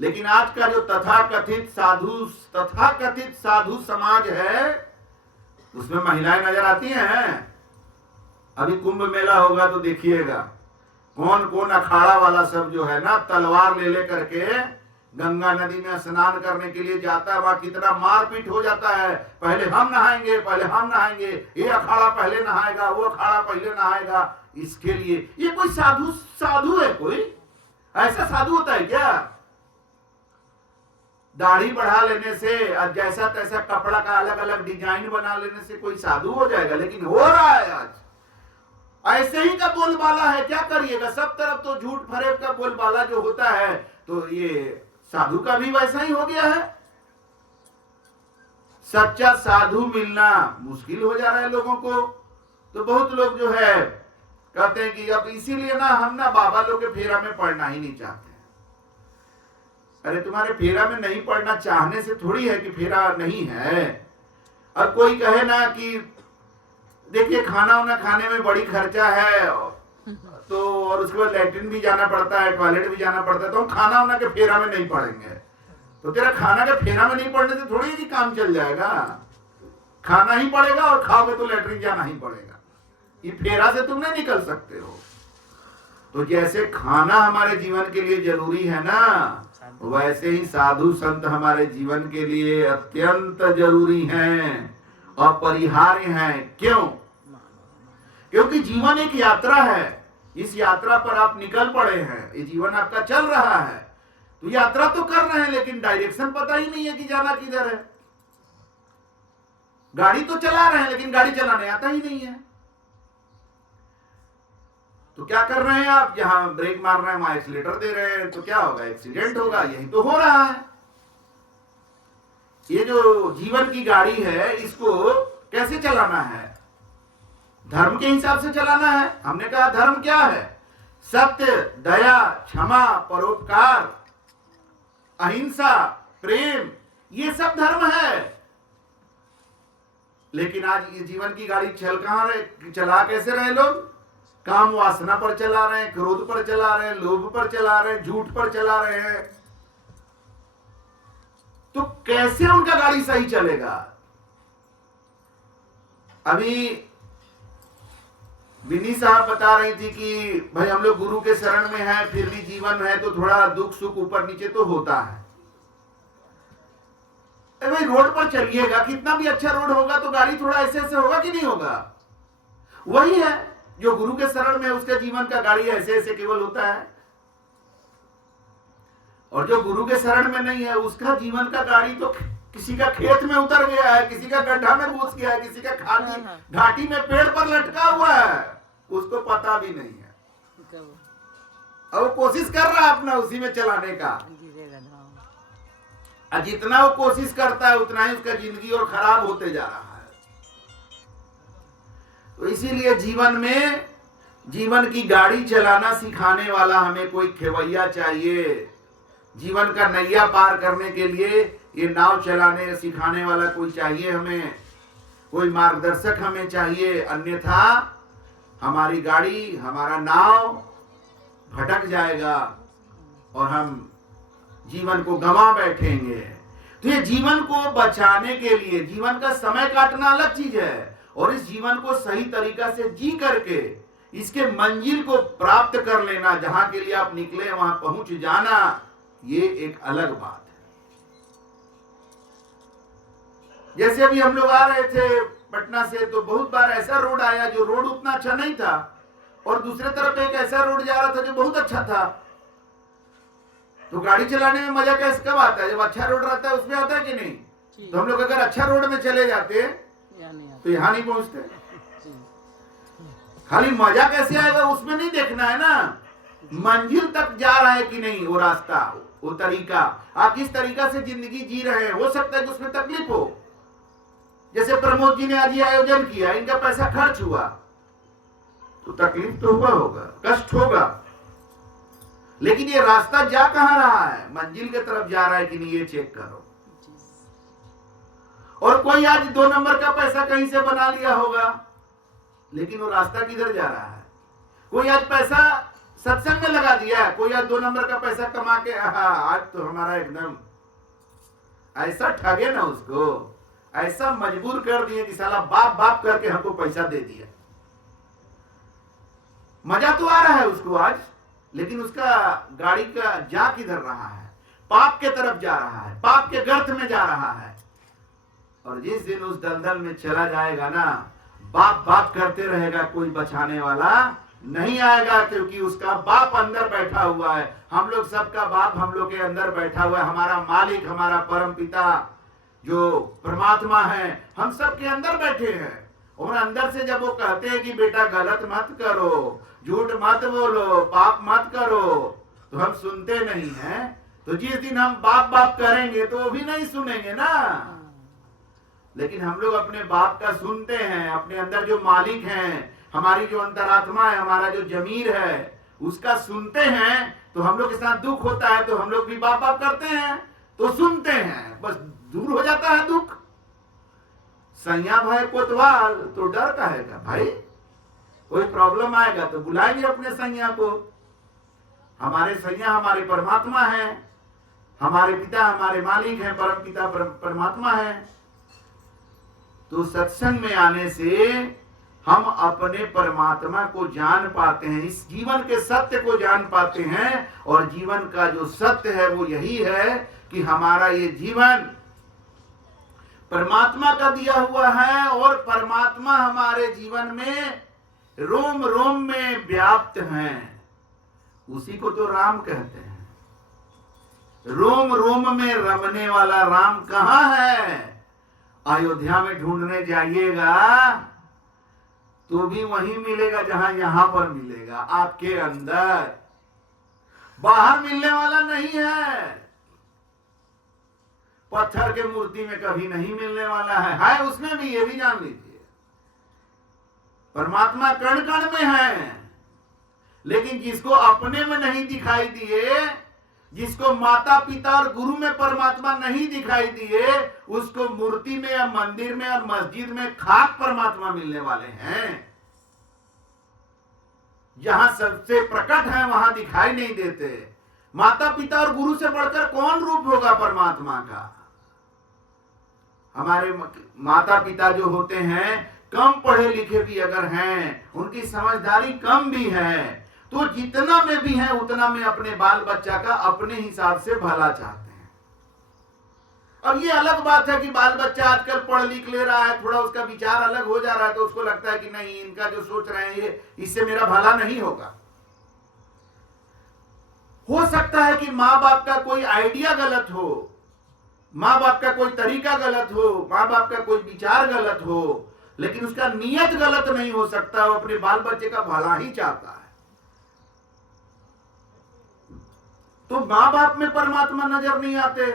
लेकिन आज का जो तथाकथित साधु समाज है उसमें महिलाएं नजर आती हैं। अभी कुंभ मेला होगा तो देखिएगा कौन कौन अखाड़ा वाला सब जो है ना तलवार ले ले करके गंगा नदी में स्नान करने के लिए जाता है। वहां कितना मारपीट हो जाता है। पहले हम नहाएंगे, पहले हम नहाएंगे, ये अखाड़ा पहले नहाएगा, वो अखाड़ा पहले नहाएगा। इसके लिए ये कोई साधु है? कोई ऐसा साधु होता है क्या? दाढ़ी बढ़ा लेने से, जैसा तैसा कपड़ा का अलग अलग डिजाइन बना लेने से कोई साधु हो जाएगा? लेकिन हो रहा है आज। ऐसे ही का बोलबाला है, क्या करिएगा। सब तरफ तो झूठ फरेब का बोलबाला जो होता है, तो ये साधु का भी वैसा ही हो गया है। सच्चा साधु मिलना मुश्किल हो जा रहा है लोगों को। तो बहुत लोग जो है कहते हैं कि अब इसीलिए ना हम ना बाबा लोग के फेरा में पढ़ना ही नहीं चाहते। अरे तुम्हारे फेरा में नहीं पढ़ना चाहने से थोड़ी है कि फेरा नहीं है। और कोई कहे ना कि देखिए खाना वाना खाने में बड़ी खर्चा है तो और उसके बाद लैट्रिन भी जाना पड़ता है, टॉयलेट भी जाना पड़ता है, तो हम खाना वाना के फेरा में नहीं पढ़ेंगे। तो तेरा खाना के फेरा में नहीं पढ़ने से थोड़ी ही काम चल जाएगा। खाना ही पड़ेगा और खाओगे तो लैट्रिन जाना ही पड़ेगा। ये फेरा से तुम नहीं निकल सकते हो। तो जैसे खाना हमारे जीवन के लिए जरूरी है ना, वैसे ही साधु संत हमारे जीवन के लिए अत्यंत जरूरी हैं, अपरिहार्य हैं। क्यों? क्योंकि जीवन एक यात्रा है। इस यात्रा पर आप निकल पड़े हैं। ये जीवन आपका चल रहा है तो यात्रा तो कर रहे हैं, लेकिन डायरेक्शन पता ही नहीं है कि जाना किधर है। गाड़ी तो चला रहे हैं लेकिन गाड़ी चलाने आता ही नहीं है। तो क्या कर रहे हैं आप? जहां ब्रेक मार रहे हैं वहां एक्सीलेटर दे रहे हैं, तो क्या होगा? एक्सीडेंट होगा। यही तो हो रहा है। ये जो जीवन की गाड़ी है इसको कैसे चलाना है? धर्म के हिसाब से चलाना है। हमने कहा धर्म क्या है? सत्य, दया, क्षमा, परोपकार, अहिंसा, प्रेम, ये सब धर्म है। लेकिन आज ये जीवन की गाड़ी चला कैसे रहे लोग? काम वासना पर चला रहे हैं, क्रोध पर चला रहे हैं, लोभ पर चला रहे हैं, झूठ पर चला रहे हैं। तो कैसे उनका गाड़ी सही चलेगा? अभी विनी साहब बता रही थी कि भाई हम लोग गुरु के शरण में हैं, फिर भी जीवन है तो थोड़ा दुख सुख ऊपर नीचे तो होता है। भाई रोड पर चलिएगा, कितना भी अच्छा रोड होगा तो गाड़ी थोड़ा ऐसे ऐसे होगा कि नहीं होगा? वही है जो गुरु के शरण में, उसके जीवन का गाड़ी ऐसे ऐसे केवल होता है। और जो गुरु के शरण में नहीं है उसका जीवन का गाड़ी तो किसी का खेत में उतर गया है, किसी का गड्ढा में घुस गया है, किसी का घाटी में पेड़ पर लटका हुआ है, उसको पता भी नहीं है। और वो कोशिश कर रहा है अपना उसी में चलाने का, और जितना वो कोशिश करता है उतना ही उसका जिंदगी और खराब होते जा रहा है। तो इसीलिए जीवन में, जीवन की गाड़ी चलाना सिखाने वाला हमें कोई खेवैया चाहिए। जीवन का नैया पार करने के लिए ये नाव चलाने सिखाने वाला कोई चाहिए, हमें कोई मार्गदर्शक हमें चाहिए, अन्यथा हमारी गाड़ी, हमारा नाव भटक जाएगा और हम जीवन को गंवा बैठेंगे। तो ये जीवन को बचाने के लिए जीवन का समय काटना अलग चीज है, और इस जीवन को सही तरीका से जी करके इसके मंजिल को प्राप्त कर लेना, जहां के लिए आप निकले वहां पहुंच जाना, ये एक अलग बात है। जैसे अभी हम लोग आ रहे थे पटना से, तो बहुत बार ऐसा रोड आया जो रोड उतना अच्छा नहीं था, और दूसरे तरफ एक ऐसा रोड जा रहा था जो बहुत अच्छा था। तो गाड़ी चलाने में मजा कैसे कब आता है? जब अच्छा रोड रहता है उसमें आता है कि नहीं? तो हम लोग अगर अच्छा रोड में चले जाते तो यहाँ नहीं पहुंचते। खाली मजा कैसे आएगा उसमें नहीं देखना है ना, मंजिल तक जा रहा है कि नहीं, वो रास्ता, वो तरीका, आप किस तरीका से जिंदगी जी रहे हैं। हो सकता है कि उसमें तकलीफ हो, जैसे प्रमोद जी ने आज ये आयोजन किया, इनका पैसा खर्च हुआ तो तकलीफ तो हुआ होगा, कष्ट होगा, लेकिन ये रास्ता जा कहां रहा है, मंजिल की तरफ जा रहा है कि नहीं, ये चेक करो। और कोई आज 2 नंबर का पैसा कहीं से बना लिया होगा, लेकिन वो रास्ता किधर जा रहा है। कोई आज पैसा सत्संग में लगा दिया है, कोई आज 2 नंबर का पैसा कमा के आज तो हमारा एकदम ऐसा ठगे ना, उसको ऐसा मजबूर कर दिए कि साला बाप बाप करके हमको पैसा दे दिया। मजा तो आ रहा है उसको आज, लेकिन उसका गाड़ी का जा किधर रहा है, पाप के तरफ जा रहा है, पाप के गर्त में जा रहा है। और जिस दिन उस दलदल में चला जाएगा ना, बाप बाप करते रहेगा, कोई बचाने वाला नहीं आएगा, क्योंकि उसका बाप अंदर बैठा हुआ है। हम लोग सबका बाप हम लोग के अंदर बैठा हुआ है, हमारा मालिक, हमारा परम पिता जो परमात्मा है, हम सब के अंदर बैठे हैं। और अंदर से जब वो कहते हैं कि बेटा गलत मत करो, झूठ मत बोलो, पाप मत करो, तो हम सुनते नहीं हैं। तो जिस दिन हम बाप बाप करेंगे तो वो भी नहीं सुनेंगे ना। लेकिन हम लोग अपने बाप का सुनते हैं, अपने अंदर जो मालिक हैं, हमारी जो अंतरात्मा है, हमारा जो जमीर है, उसका सुनते हैं। तो हम लोग के साथ दुख होता है तो हम लोग भी बाप बाप करते हैं, तो सुनते हैं, बस दूर हो जाता है दुख। सैया भाई कोतवाल तो डर का है भाई, कोई प्रॉब्लम आएगा तो बुलाएंगे अपने सैया को। हमारे सैया हमारे परमात्मा है, हमारे पिता हमारे मालिक हैं, परम पिता परमात्मा है। तो सत्संग में आने से हम अपने परमात्मा को जान पाते हैं, इस जीवन के सत्य को जान पाते हैं। और जीवन का जो सत्य है वो यही है कि हमारा ये जीवन परमात्मा का दिया हुआ है, और परमात्मा हमारे जीवन में रोम रोम में व्याप्त हैं। उसी को तो राम कहते हैं। रोम रोम में रमने वाला राम कहां है? अयोध्या में ढूंढने जाइएगा तो भी वहीं मिलेगा जहां यहां पर मिलेगा, आपके अंदर, बाहर मिलने वाला नहीं है। पत्थर के मूर्ति में कभी नहीं मिलने वाला है उसमें भी, ये भी जान लीजिए। परमात्मा कण कण में है, लेकिन जिसको अपने में नहीं दिखाई दिए, जिसको माता पिता और गुरु में परमात्मा नहीं दिखाई दिए, उसको मूर्ति में या मंदिर में और मस्जिद में खाक परमात्मा मिलने वाले हैं। जहां सबसे प्रकट है वहां दिखाई नहीं देते। माता पिता और गुरु से बढ़कर कौन रूप होगा परमात्मा का? हमारे माता पिता जो होते हैं, कम पढ़े लिखे भी अगर हैं, उनकी समझदारी कम भी है, तो जितना में भी है उतना में अपने बाल बच्चा का अपने हिसाब से भला चाहते हैं। अब ये अलग बात है कि बाल बच्चा आजकल पढ़ लिख ले रहा है, थोड़ा उसका विचार अलग हो जा रहा है, तो उसको लगता है कि नहीं, इनका जो सोच रहे हैं ये, इससे मेरा भला नहीं होगा। हो सकता है कि माँ बाप का कोई आइडिया गलत हो, माँ बाप का कोई तरीका गलत हो, माँ बाप का कोई विचार गलत हो, लेकिन उसका नियत गलत नहीं हो सकता। वो अपने बाल बच्चे का भला ही चाहता है। तो माँ बाप में परमात्मा नजर नहीं आते,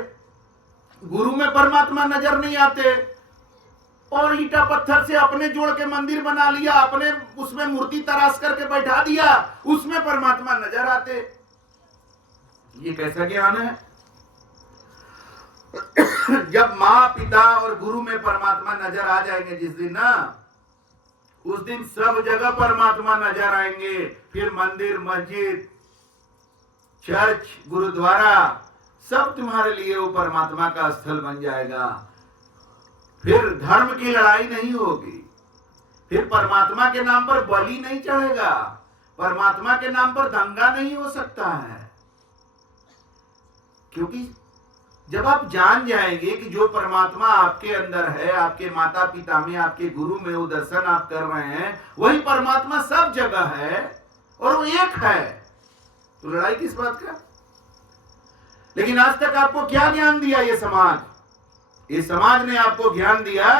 गुरु में परमात्मा नजर नहीं आते, और ईटा पत्थर से अपने जोड़ के मंदिर बना लिया, अपने उसमें मूर्ति तराश करके बैठा दिया, उसमें परमात्मा नजर आते। ये कैसा ज्ञान है? जब माँ पिता और गुरु में परमात्मा नजर आ जाएंगे जिस दिन ना, उस दिन सब जगह परमात्मा नजर आएंगे। फिर मंदिर, मस्जिद, चर्च, गुरुद्वारा सब तुम्हारे लिए वो परमात्मा का स्थल बन जाएगा। फिर धर्म की लड़ाई नहीं होगी, फिर परमात्मा के नाम पर बलि नहीं चढ़ेगा, परमात्मा के नाम पर दंगा नहीं हो सकता है। क्योंकि जब आप जान जाएंगे कि जो परमात्मा आपके अंदर है, आपके माता पिता में, आपके गुरु में, वो दर्शन आप कर रहे हैं, वही परमात्मा सब जगह है और वो एक है, तो लड़ाई किस बात का? लेकिन आज तक आपको क्या ज्ञान दिया ये समाज? ये समाज ने आपको ज्ञान दिया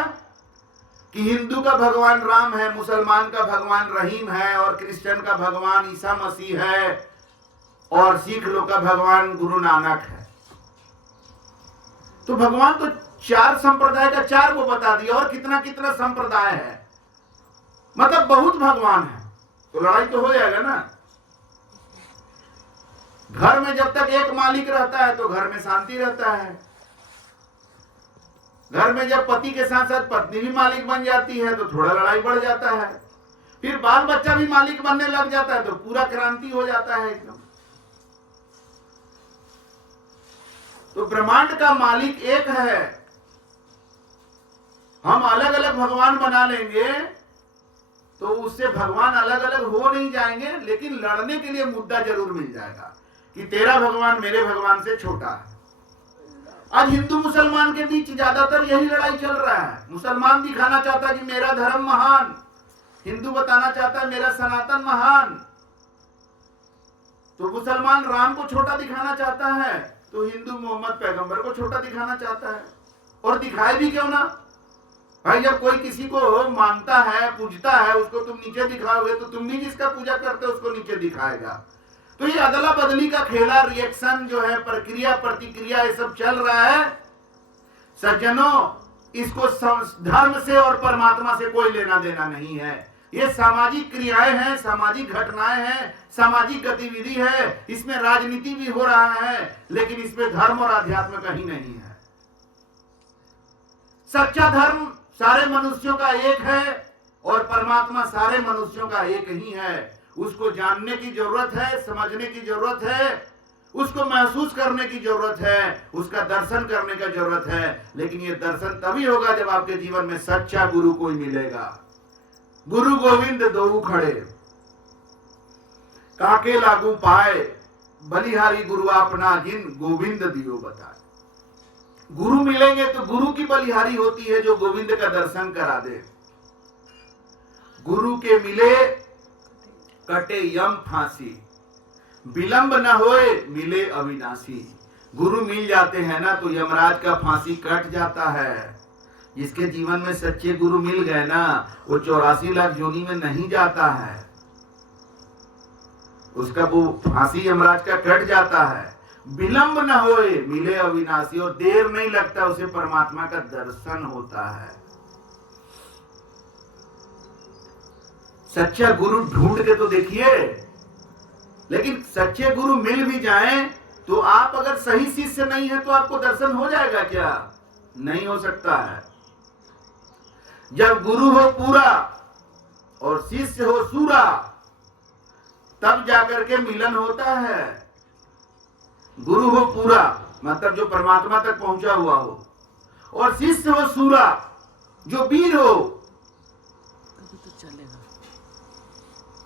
कि हिंदू का भगवान राम है, मुसलमान का भगवान रहीम है, और क्रिश्चियन का भगवान ईसा मसीह है, और सिख लोग का भगवान गुरु नानक है। तो भगवान तो 4 संप्रदाय का 4 को बता दिया, और कितना कितना संप्रदाय है, मतलब बहुत भगवान है। तो लड़ाई तो हो जाएगा ना। घर में जब तक एक मालिक रहता है तो घर में शांति रहता है। घर में जब पति के साथ साथ पत्नी भी मालिक बन जाती है तो थोड़ा लड़ाई बढ़ जाता है। फिर बाल बच्चा भी मालिक बनने लग जाता है तो पूरा क्रांति हो जाता है एकदम। तो ब्रह्मांड का मालिक एक है। हम अलग अलग भगवान बना लेंगे तो उससे भगवान अलग अलग हो नहीं जाएंगे, लेकिन लड़ने के लिए मुद्दा जरूर मिल जाएगा कि तेरा भगवान मेरे भगवान से छोटा है। आज हिंदू मुसलमान के बीच ज्यादातर यही लड़ाई चल रहा है। मुसलमान दिखाना चाहता है कि मेरा धर्म महान, हिंदू बताना चाहता है मेरा सनातन महान। तो मुसलमान राम को छोटा दिखाना चाहता है तो हिंदू मोहम्मद पैगंबर को छोटा दिखाना चाहता है। और दिखाए भी क्यों ना भाई, जब कोई किसी को मानता है, पूजता है, उसको तुम नीचे दिखाओगे तो तुम भी जिसका पूजा करते हो उसको नीचे दिखाएगा। तो ये अदला बदली का खेला, रिएक्शन जो है, प्रक्रिया प्रतिक्रिया, ये सब चल रहा है। सज्जनों, इसको धर्म से और परमात्मा से कोई लेना देना नहीं है। ये सामाजिक क्रियाएं हैं, सामाजिक घटनाएं हैं, सामाजिक गतिविधि है। इसमें राजनीति भी हो रहा है, लेकिन इसमें धर्म और अध्यात्म कहीं नहीं है। सच्चा धर्म सारे मनुष्यों का एक है और परमात्मा सारे मनुष्यों का एक ही है। उसको जानने की जरूरत है, समझने की जरूरत है, उसको महसूस करने की जरूरत है, उसका दर्शन करने का जरूरत है। लेकिन ये दर्शन तभी होगा जब आपके जीवन में सच्चा गुरु कोई मिलेगा। गुरु गोविंद दोऊ खड़े, काके लागू पाए, बलिहारी गुरु आपना, जिन गोविंद दियो बताए। गुरु मिलेंगे तो गुरु की बलिहारी होती है जो गोविंद का दर्शन करा दे। गुरु के मिले कटे यम फांसी, विलंब न होए मिले अविनाशी। गुरु मिल जाते हैं ना तो यमराज का फांसी कट जाता है। जिसके जीवन में सच्चे गुरु मिल गए ना, वो 84 लाख योनि में नहीं जाता है, उसका वो फांसी यमराज का कट जाता है। विलंब न होए मिले अविनाशी, और देर नहीं लगता उसे परमात्मा का दर्शन होता है। सच्चा गुरु ढूंढ के तो देखिए। लेकिन सच्चे गुरु मिल भी जाएं तो आप अगर सही शिष्य नहीं है तो आपको दर्शन हो जाएगा क्या? नहीं हो सकता है। जब गुरु हो पूरा और शिष्य हो सूरा, तब जाकर के मिलन होता है। गुरु हो पूरा मतलब जो परमात्मा तक पहुंचा हुआ हो, और शिष्य हो सूरा जो वीर हो। तो चलेगा।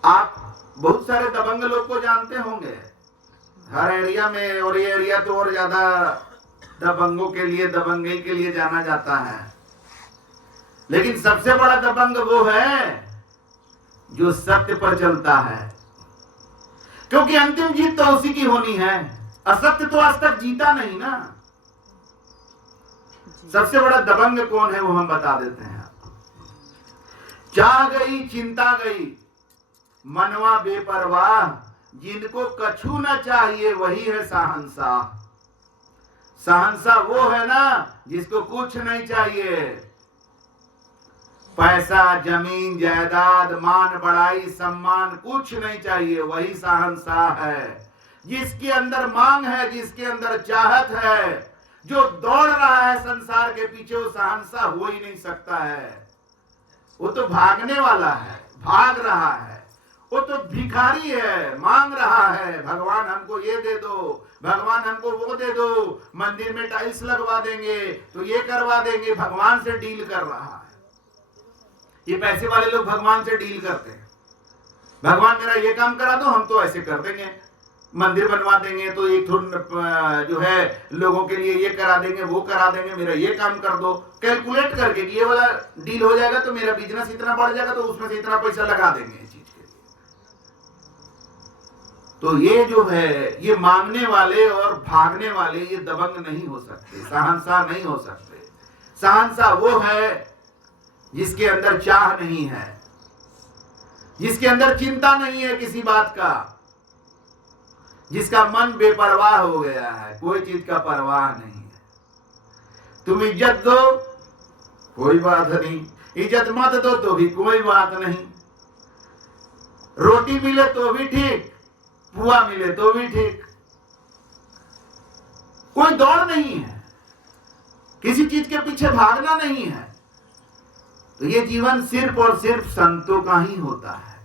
आप बहुत सारे दबंग लोग को जानते होंगे हर एरिया में, और ये एरिया तो और ज्यादा दबंगों के लिए, दबंगई के लिए जाना जाता है। लेकिन सबसे बड़ा दबंग वो है जो सत्य पर चलता है। क्योंकि अंतिम जीत तो उसी की होनी है। असत्य तो आज तक जीता नहीं ना। सबसे बड़ा दबंग कौन है वो हम बता देते हैं आपको। चाह गई चिंता गई, मनवा बेपरवाह, जिनको कछु न चाहिए वही है शहंशाह। शहंशाह वो है ना जिसको कुछ नहीं चाहिए, पैसा जमीन जायदाद मान बड़ाई सम्मान कुछ नहीं चाहिए, वही शहंशाह है। जिसके अंदर मांग है, जिसके अंदर चाहत है, जो दौड़ रहा है संसार के पीछे, वो शहंशाह हो ही नहीं सकता है। वो तो भागने वाला है, भाग रहा है। वो तो भिखारी है, मांग रहा है, भगवान हमको ये दे दो, भगवान हमको वो दे दो, मंदिर में टाइल्स लगवा देंगे तो ये करवा देंगे। भगवान से डील कर रहा है। ये पैसे वाले लोग भगवान से डील करते हैं। भगवान मेरा ये काम करा दो, हम तो ऐसे कर देंगे, मंदिर बनवा देंगे तो एक जो है लोगों के लिए ये करा देंगे, वो करा देंगे, मेरा ये काम कर दो। कैलकुलेट करके ये वाला डील हो जाएगा तो मेरा बिजनेस इतना बढ़ जाएगा तो उसमें से इतना पैसा लगा देंगे इस चीज के लिए। तो ये जो है, ये मांगने वाले और भागने वाले ये दबंग नहीं हो सकते, शहंशाह नहीं हो सकते। शहंशाह वो है जिसके अंदर चाह नहीं है, जिसके अंदर चिंता नहीं है किसी बात का, जिसका मन बेपरवाह हो गया है, कोई चीज का परवाह नहीं है। तुम इज्जत दो कोई बात नहीं, इज्जत मत दो तो भी कोई बात नहीं, रोटी मिले तो भी ठीक, पुआ मिले तो भी ठीक, कोई दौड़ नहीं है, किसी चीज के पीछे भागना नहीं है। तो ये जीवन सिर्फ और सिर्फ संतों का ही होता है।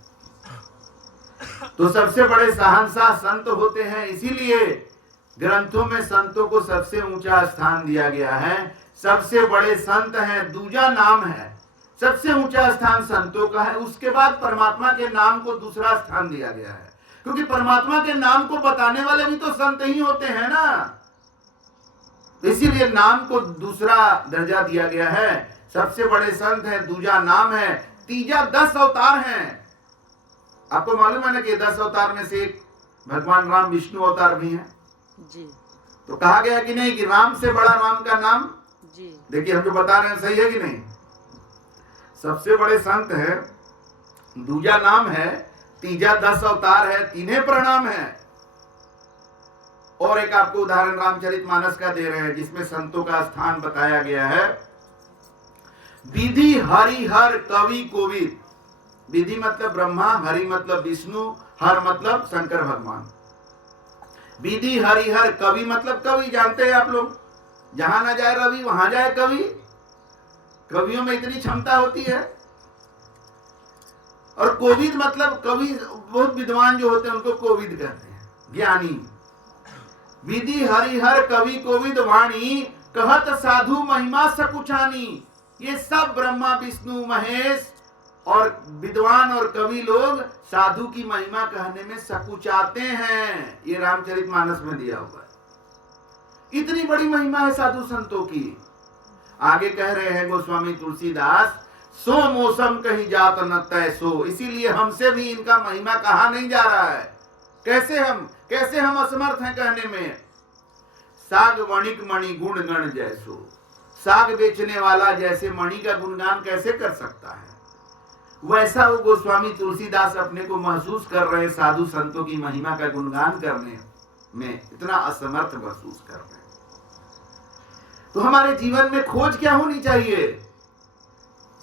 तो सबसे बड़े शहंशाह संत होते हैं, इसीलिए ग्रंथों में संतों को सबसे ऊंचा स्थान दिया गया है। सबसे बड़े संत हैं, दूजा नाम है, सबसे ऊंचा स्थान संतों का है। उसके बाद परमात्मा के नाम को दूसरा स्थान दिया गया है, क्योंकि परमात्मा के नाम को बताने वाले भी तो संत ही होते हैं ना। इसीलिए नाम को दूसरा दर्जा दिया गया है। सबसे बड़े संत हैं, दूजा नाम है, तीजा 10 अवतार हैं। आपको मालूम है ना कि 10 अवतार में से एक भगवान राम विष्णु अवतार भी हैं जी। तो कहा गया कि नहीं कि राम से बड़ा राम का नाम जी। देखिए हम जो बता रहे हैं सही है कि नहीं। सबसे बड़े संत है, दूजा नाम है, तीजा 10 अवतार है, तीन्हें प्रणाम है। और एक आपको उदाहरण रामचरितमानस का दे रहे हैं जिसमें संतों का स्थान बताया गया है। विधि हरिहर कवि कोविद, विधि मतलब ब्रह्मा, हरि मतलब विष्णु, हर मतलब शंकर भगवान। विधि हरिहर कवि मतलब कवि, जानते हैं आप लोग, जहां ना जाए रवि वहां जाए कवि। कवियों में इतनी क्षमता होती है। और कोविद मतलब कवि, बहुत विद्वान जो होते हैं उनको कोविद कहते हैं, ज्ञानी। विधि हरिहर कवि कोविद वाणी, कहत साधु महिमा सकुचानी। ये सब ब्रह्मा विष्णु महेश और विद्वान और कवि लोग साधु की महिमा कहने में सकुचाते हैं। ये रामचरितमानस में दिया हुआ है। इतनी बड़ी महिमा है साधु संतों की। आगे कह रहे हैं गोस्वामी तुलसीदास, सो मौसम कहीं जात न तय सो। इसीलिए हमसे भी इनका महिमा कहा नहीं जा रहा है। कैसे हम असमर्थ हैं कहने में। साग वणिक मणि गुण गण जैसो, साग बेचने वाला जैसे मणि का गुणगान कैसे कर सकता है, वैसा वो गोस्वामी तुलसीदास अपने को महसूस कर रहे हैं साधु संतों की महिमा का गुणगान करने में इतना असमर्थ महसूस कर रहे हैं। तो हमारे जीवन में खोज क्या होनी चाहिए?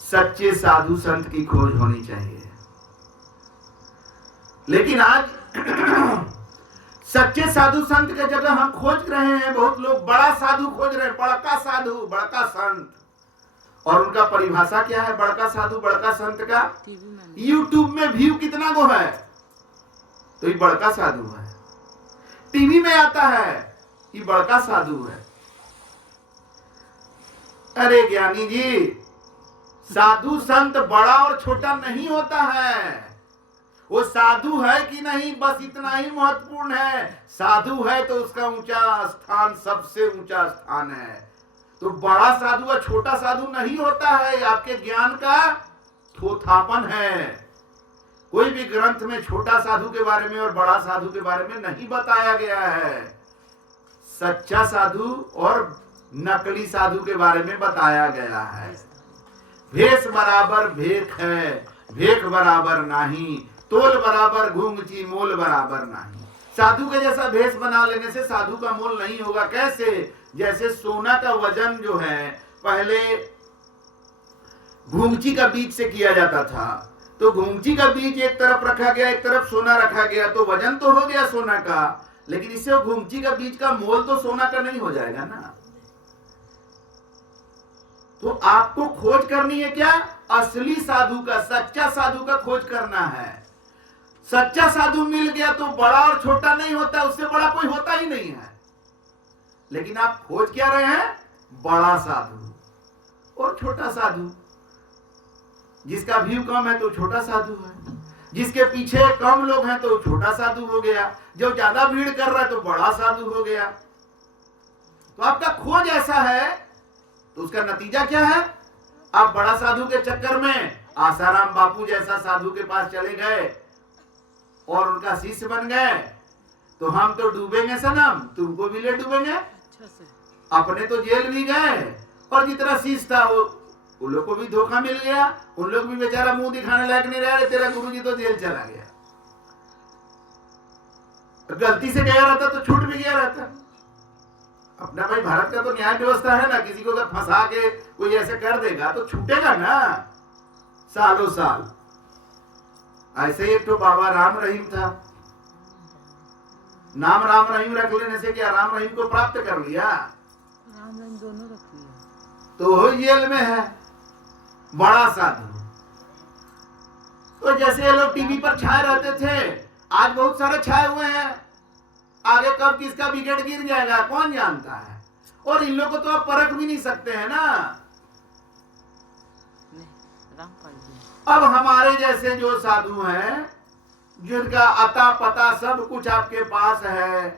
सच्चे साधु संत की खोज होनी चाहिए। लेकिन आज सच्चे साधु संत के जगह हम खोज रहे हैं, बहुत लोग बड़ा साधु खोज रहे हैं, बड़का साधु, बड़का संत। और उनका परिभाषा क्या है बड़का साधु बड़का संत का? यूट्यूब में व्यू कितना गो है तो ये बड़का साधु है। टीवी में आता है ये बड़का साधु है। अरे ज्ञानी जी, साधु संत बड़ा और छोटा नहीं होता है। वो साधु है कि नहीं बस इतना ही महत्वपूर्ण है। साधु है तो उसका ऊंचा स्थान सबसे ऊंचा स्थान है। तो बड़ा साधु और छोटा साधु नहीं होता है, आपके ज्ञान का थोथापन है। कोई भी ग्रंथ में छोटा साधु के बारे में और बड़ा साधु के बारे में नहीं बताया गया है। सच्चा साधु और नकली साधु के बारे में बताया गया है। भेष बराबर भेख है, भेख बराबर नहीं, तोल बराबर घूंघची, मोल बराबर नहीं। साधु के जैसा भेष बना लेने से साधु का मोल नहीं होगा। कैसे? जैसे सोना का वजन जो है पहले घूंघची का बीज से किया जाता था, तो घूंघची का बीज एक तरफ रखा गया, एक तरफ सोना रखा गया, तो वजन तो हो गया सोना का, लेकिन इससे घूंघची का बीज का मोल तो सोना का नहीं हो जाएगा ना। तो आपको खोज करनी है क्या? असली साधु का, सच्चा साधु का खोज करना है। सच्चा साधु मिल गया तो बड़ा और छोटा नहीं होता, उससे बड़ा कोई होता ही नहीं है। लेकिन आप खोज क्या रहे हैं? बड़ा साधु और छोटा साधु। जिसका व्यू कम है तो छोटा साधु है, जिसके पीछे कम लोग हैं तो छोटा साधु हो गया, जो ज्यादा भीड़ कर रहा है तो बड़ा साधु हो गया। तो आपका खोज ऐसा है तो उसका नतीजा क्या है? आप बड़ा साधु के चक्कर में आसाराम बापू जैसा साधु के पास चले गए और उनका शिष्य बन गए, तो हम तो डूबेंगे सनम, तुमको भी ले डूबेंगे। अपने तो जेल भी गए और जितना शिष्य था वो उन लोग को भी धोखा मिल गया, उन लोग भी बेचारा मुंह दिखाने लायक नहीं रहे, तेरा गुरुजी तो जेल चला गया। गलती से गया रहता तो छूट भी गया रहता। अपना भाई भारत का तो न्याय व्यवस्था है ना, किसी को अगर फंसा के कोई ऐसे कर देगा तो छूटेगा ना सालों साल। ऐसे ही एक तो बाबा राम रहीम था, नाम राम रहीम रख लेने से क्या राम रहीम को प्राप्त कर लिया? राम रहीम दोनों रख लिया तो वो जेल में है, बड़ा साधु। तो जैसे ये लोग टीवी पर छाए रहते थे, आज बहुत सारे छाए हुए हैं, आगे कब किसका विकेट गिर जाएगा कौन जानता है। और इन लोगों को तो आप परख भी नहीं सकते हैं ना। अब हमारे जैसे जो साधु हैं, जिनका अता पता सब कुछ आपके पास है,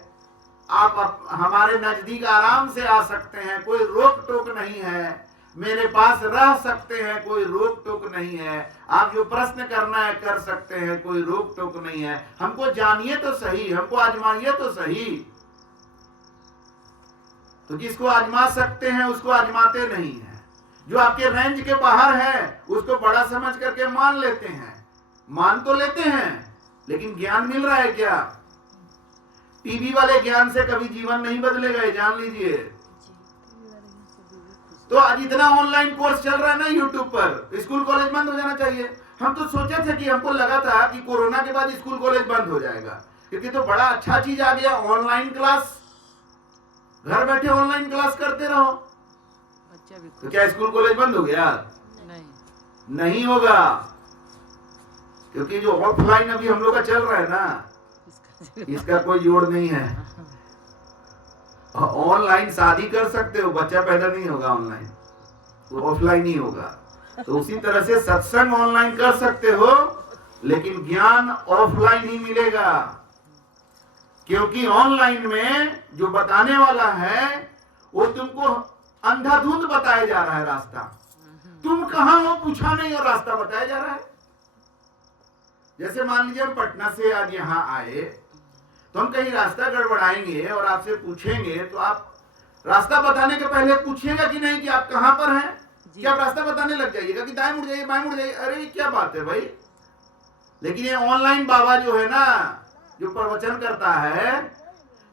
आप हमारे नजदीक आराम से आ सकते हैं, कोई रोक टोक नहीं है, मेरे पास रह सकते हैं, कोई रोक टोक नहीं है, आप जो प्रश्न करना है कर सकते हैं, कोई रोक टोक नहीं है। हमको जानिए तो सही, हमको आजमाइए तो सही। तो जिसको आजमा सकते हैं उसको आजमाते नहीं है, जो आपके रेंज के बाहर है उसको बड़ा समझ करके मान लेते हैं। मान तो लेते हैं लेकिन ज्ञान मिल रहा है क्या? टीवी वाले ज्ञान से कभी जीवन नहीं बदलेगा, जान लीजिए। तो आज इतना ऑनलाइन कोर्स चल रहा है ना यूट्यूब पर, स्कूल कॉलेज बंद हो जाना चाहिए। हम तो सोचे थे कि हमको लगा था कि कोरोना के बाद स्कूल कॉलेज बंद हो जाएगा, क्योंकि तो बड़ा अच्छा चीज आ गया ऑनलाइन क्लास, घर बैठे ऑनलाइन क्लास करते रहो। तो क्या स्कूल कॉलेज बंद हो गया? नहीं होगा, क्योंकि जो ऑफलाइन अभी हम लोग का चल रहा है ना, इसका कोई जोड़ नहीं है। ऑनलाइन शादी कर सकते हो, बच्चा पैदा नहीं होगा ऑनलाइन, तो ऑफलाइन ही होगा। तो उसी तरह से सत्संग ऑनलाइन कर सकते हो, लेकिन ज्ञान ऑफलाइन ही मिलेगा, क्योंकि ऑनलाइन में जो बताने वाला है वो तुमको अंधाधुंध बताया जा रहा है रास्ता। तुम कहां हो पूछा नहीं और रास्ता बताया जा रहा है। जैसे मान लीजिए हम पटना से आज यहाँ आए, तो हम कहीं रास्ता गड़बड़ाएंगे और आपसे पूछेंगे, तो आप रास्ता बताने के पहले पूछिएगा कि नहीं कि आप कहां पर हैं? क्या आप रास्ता बताने लग जाइएगा कि दाएं मुड़ जाइए, बाएं मुड़ जाइए? अरे क्या बात है भाई। लेकिन ये ऑनलाइन बाबा जो है ना, जो प्रवचन करता है,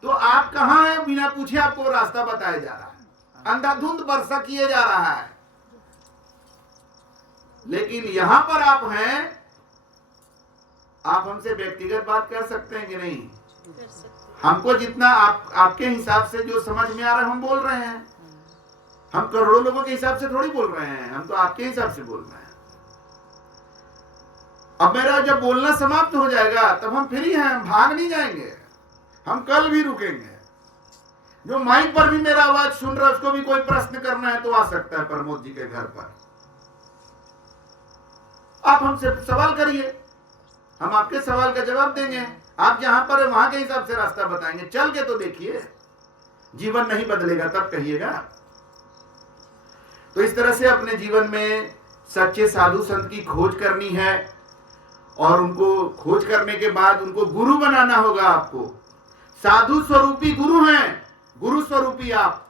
तो आप कहां हैं बिना पूछे आपको रास्ता बताया जा रहा है, अंधाधुंध वर्षा किए जा रहा है। लेकिन यहां पर आप हैं, आप हमसे व्यक्तिगत बात कर सकते हैं कि नहीं? हमको जितना आपके हिसाब से जो समझ में आ रहा है हम बोल रहे हैं। हम करोड़ों लोगों के हिसाब से थोड़ी बोल रहे हैं, हम तो आपके हिसाब से बोल रहे हैं। अब मेरा जब बोलना समाप्त हो जाएगा तब हम फ्री हैं, हम भाग नहीं जाएंगे, हम कल भी रुकेंगे। जो माइक पर भी मेरा आवाज सुन रहा है उसको भी कोई प्रश्न करना है तो आ सकता है प्रमोद जी के घर पर। आप हमसे सवाल करिए, हम आपके सवाल का जवाब देंगे। आप जहां पर है वहां के हिसाब से रास्ता बताएंगे। चल के तो देखिए, जीवन नहीं बदलेगा तब कहिएगा। तो इस तरह से अपने जीवन में सच्चे साधु संत की खोज करनी है। और उनको खोज करने के बाद उनको गुरु बनाना होगा आपको। साधु स्वरूपी गुरु हैं, गुरु स्वरूपी आप।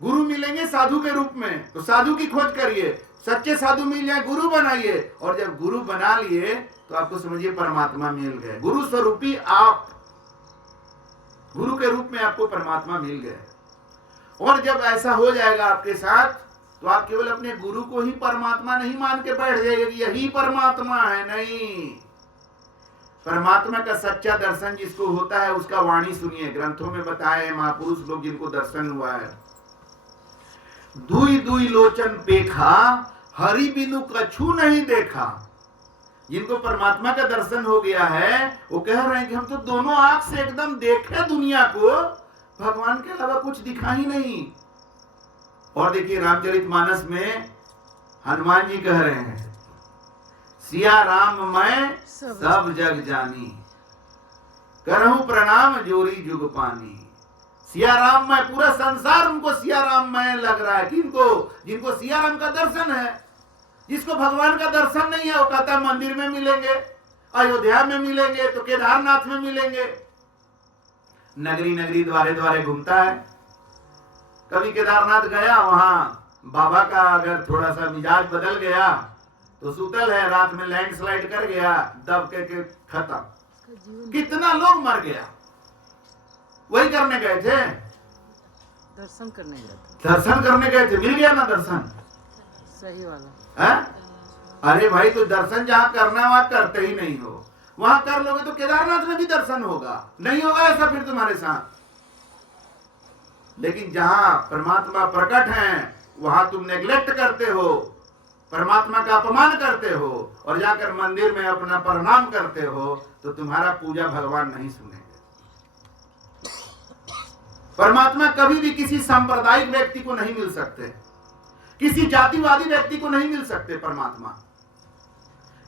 गुरु मिलेंगे साधु के रूप में, तो साधु की खोज करिए, सच्चे साधु मिल जाए, गुरु बनाइए, और जब गुरु बना लिए तो आपको समझिए परमात्मा मिल गए। गुरु स्वरूपी आप, गुरु के रूप में आपको परमात्मा मिल गए। और जब ऐसा हो जाएगा आपके साथ, तो आप केवल अपने गुरु को ही परमात्मा नहीं मान के बैठ जाइए कि यही परमात्मा है। नहीं, परमात्मा का सच्चा दर्शन जिसको होता है उसका वाणी सुनिए। ग्रंथों में बताए हैं महापुरुष लोग जिनको दर्शन हुआ है, दुई दुई लोचन पेखा, हरि बिनु कछु नहीं देखा। जिनको परमात्मा का दर्शन हो गया है वो कह रहे हैं कि हम तो दोनों आंख से एकदम देखे दुनिया को, भगवान के अलावा कुछ दिखा ही नहीं। और देखिए रामचरितमानस में हनुमान जी कह रहे हैं, सिया राम मैं सब जग जानी, करहूं प्रणाम जोरी जुग पानी। सिया राम मैं, पूरा संसार उनको सिया राम मैं लग रहा है। किनको? जिनको सिया राम का दर्शन है। जिसको भगवान का दर्शन नहीं है वो कहता है मंदिर में मिलेंगे, अयोध्या में मिलेंगे, तो केदारनाथ में मिलेंगे। नगरी नगरी द्वारे द्वारे घूमता है। कभी केदारनाथ गया, वहां बाबा का अगर थोड़ा सा मिजाज बदल गया तो सुतल है, रात में लैंडस्लाइड कर गया, दब के खत्म। कितना लोग मर गया। वही करने गए थे, दर्शन करने गए थे, दर्शन करने गए थे, मिल गया ना दर्शन सही वाला है? अरे भाई, तो दर्शन जहां करना है वहां करते ही नहीं हो। वहां कर लोगे तो केदारनाथ में भी दर्शन होगा, नहीं होगा ऐसा फिर तुम्हारे साथ। लेकिन जहां परमात्मा प्रकट है वहां तुम नेग्लेक्ट करते हो, परमात्मा का अपमान करते हो, और जाकर मंदिर में अपना प्रणाम करते हो, तो तुम्हारा पूजा भगवान नहीं सुनेंगे। परमात्मा कभी भी किसी सांप्रदायिक व्यक्ति को नहीं मिल सकते, किसी जातिवादी व्यक्ति को नहीं मिल सकते। परमात्मा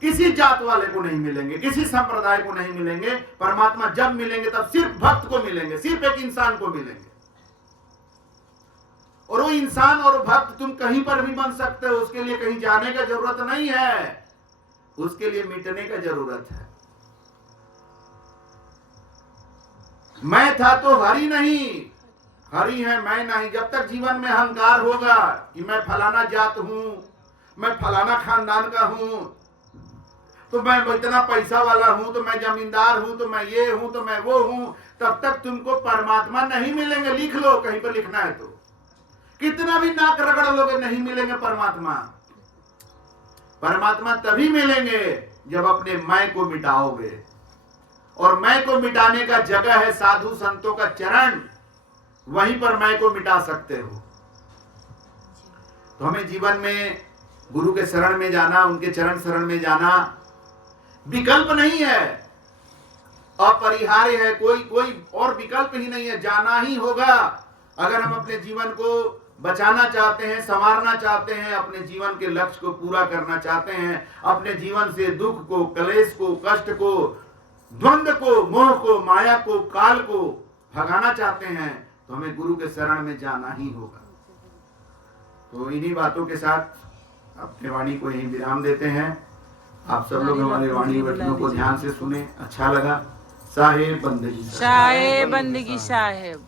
किसी जात वाले को नहीं मिलेंगे, किसी संप्रदाय को नहीं मिलेंगे। परमात्मा जब मिलेंगे तब सिर्फ भक्त को मिलेंगे, सिर्फ एक इंसान को मिलेंगे। और वो इंसान और भक्त तुम कहीं पर भी बन सकते हो, उसके लिए कहीं जाने का जरूरत नहीं है, उसके लिए मिटने का जरूरत है। मैं था तो हरि नहीं, हरि है मैं नहीं। जब तक जीवन में अहंकार होगा कि मैं फलाना जात हूं, मैं फलाना खानदान का हूं, तो मैं इतना पैसा वाला हूं, तो मैं जमींदार हूं, तो मैं ये हूं, तो मैं वो हूं, तब तक तुमको परमात्मा नहीं मिलेंगे। लिख लो, कहीं पर लिखना है तो। कितना भी नाक रगड़ लोगे नहीं मिलेंगे परमात्मा। परमात्मा तभी मिलेंगे जब अपने मैं को मिटाओगे, और मैं को मिटाने का जगह है साधु संतों का चरण, वहीं पर मैं को मिटा सकते हो। तो हमें जीवन में गुरु के शरण में जाना, उनके चरण शरण में जाना विकल्प नहीं है, अपरिहार्य है। कोई और विकल्प ही नहीं है, जाना ही होगा। अगर हम अपने जीवन को बचाना चाहते हैं, संवारना चाहते हैं, अपने जीवन के लक्ष्य को पूरा करना चाहते हैं, अपने जीवन से दुख को, क्लेश को, कष्ट को, द्वंद्व को, मोह को, माया को, काल को भगाना चाहते हैं, तो हमें गुरु के शरण में जाना ही होगा। तो इन्हीं बातों के साथ अपने वाणी को यहीं विराम देते हैं। आप सब लोग हमारे वाणी वचनों को ध्यान से सुने, अच्छा लगा। साहेब बंदगी साहेब बंदगी साहेब।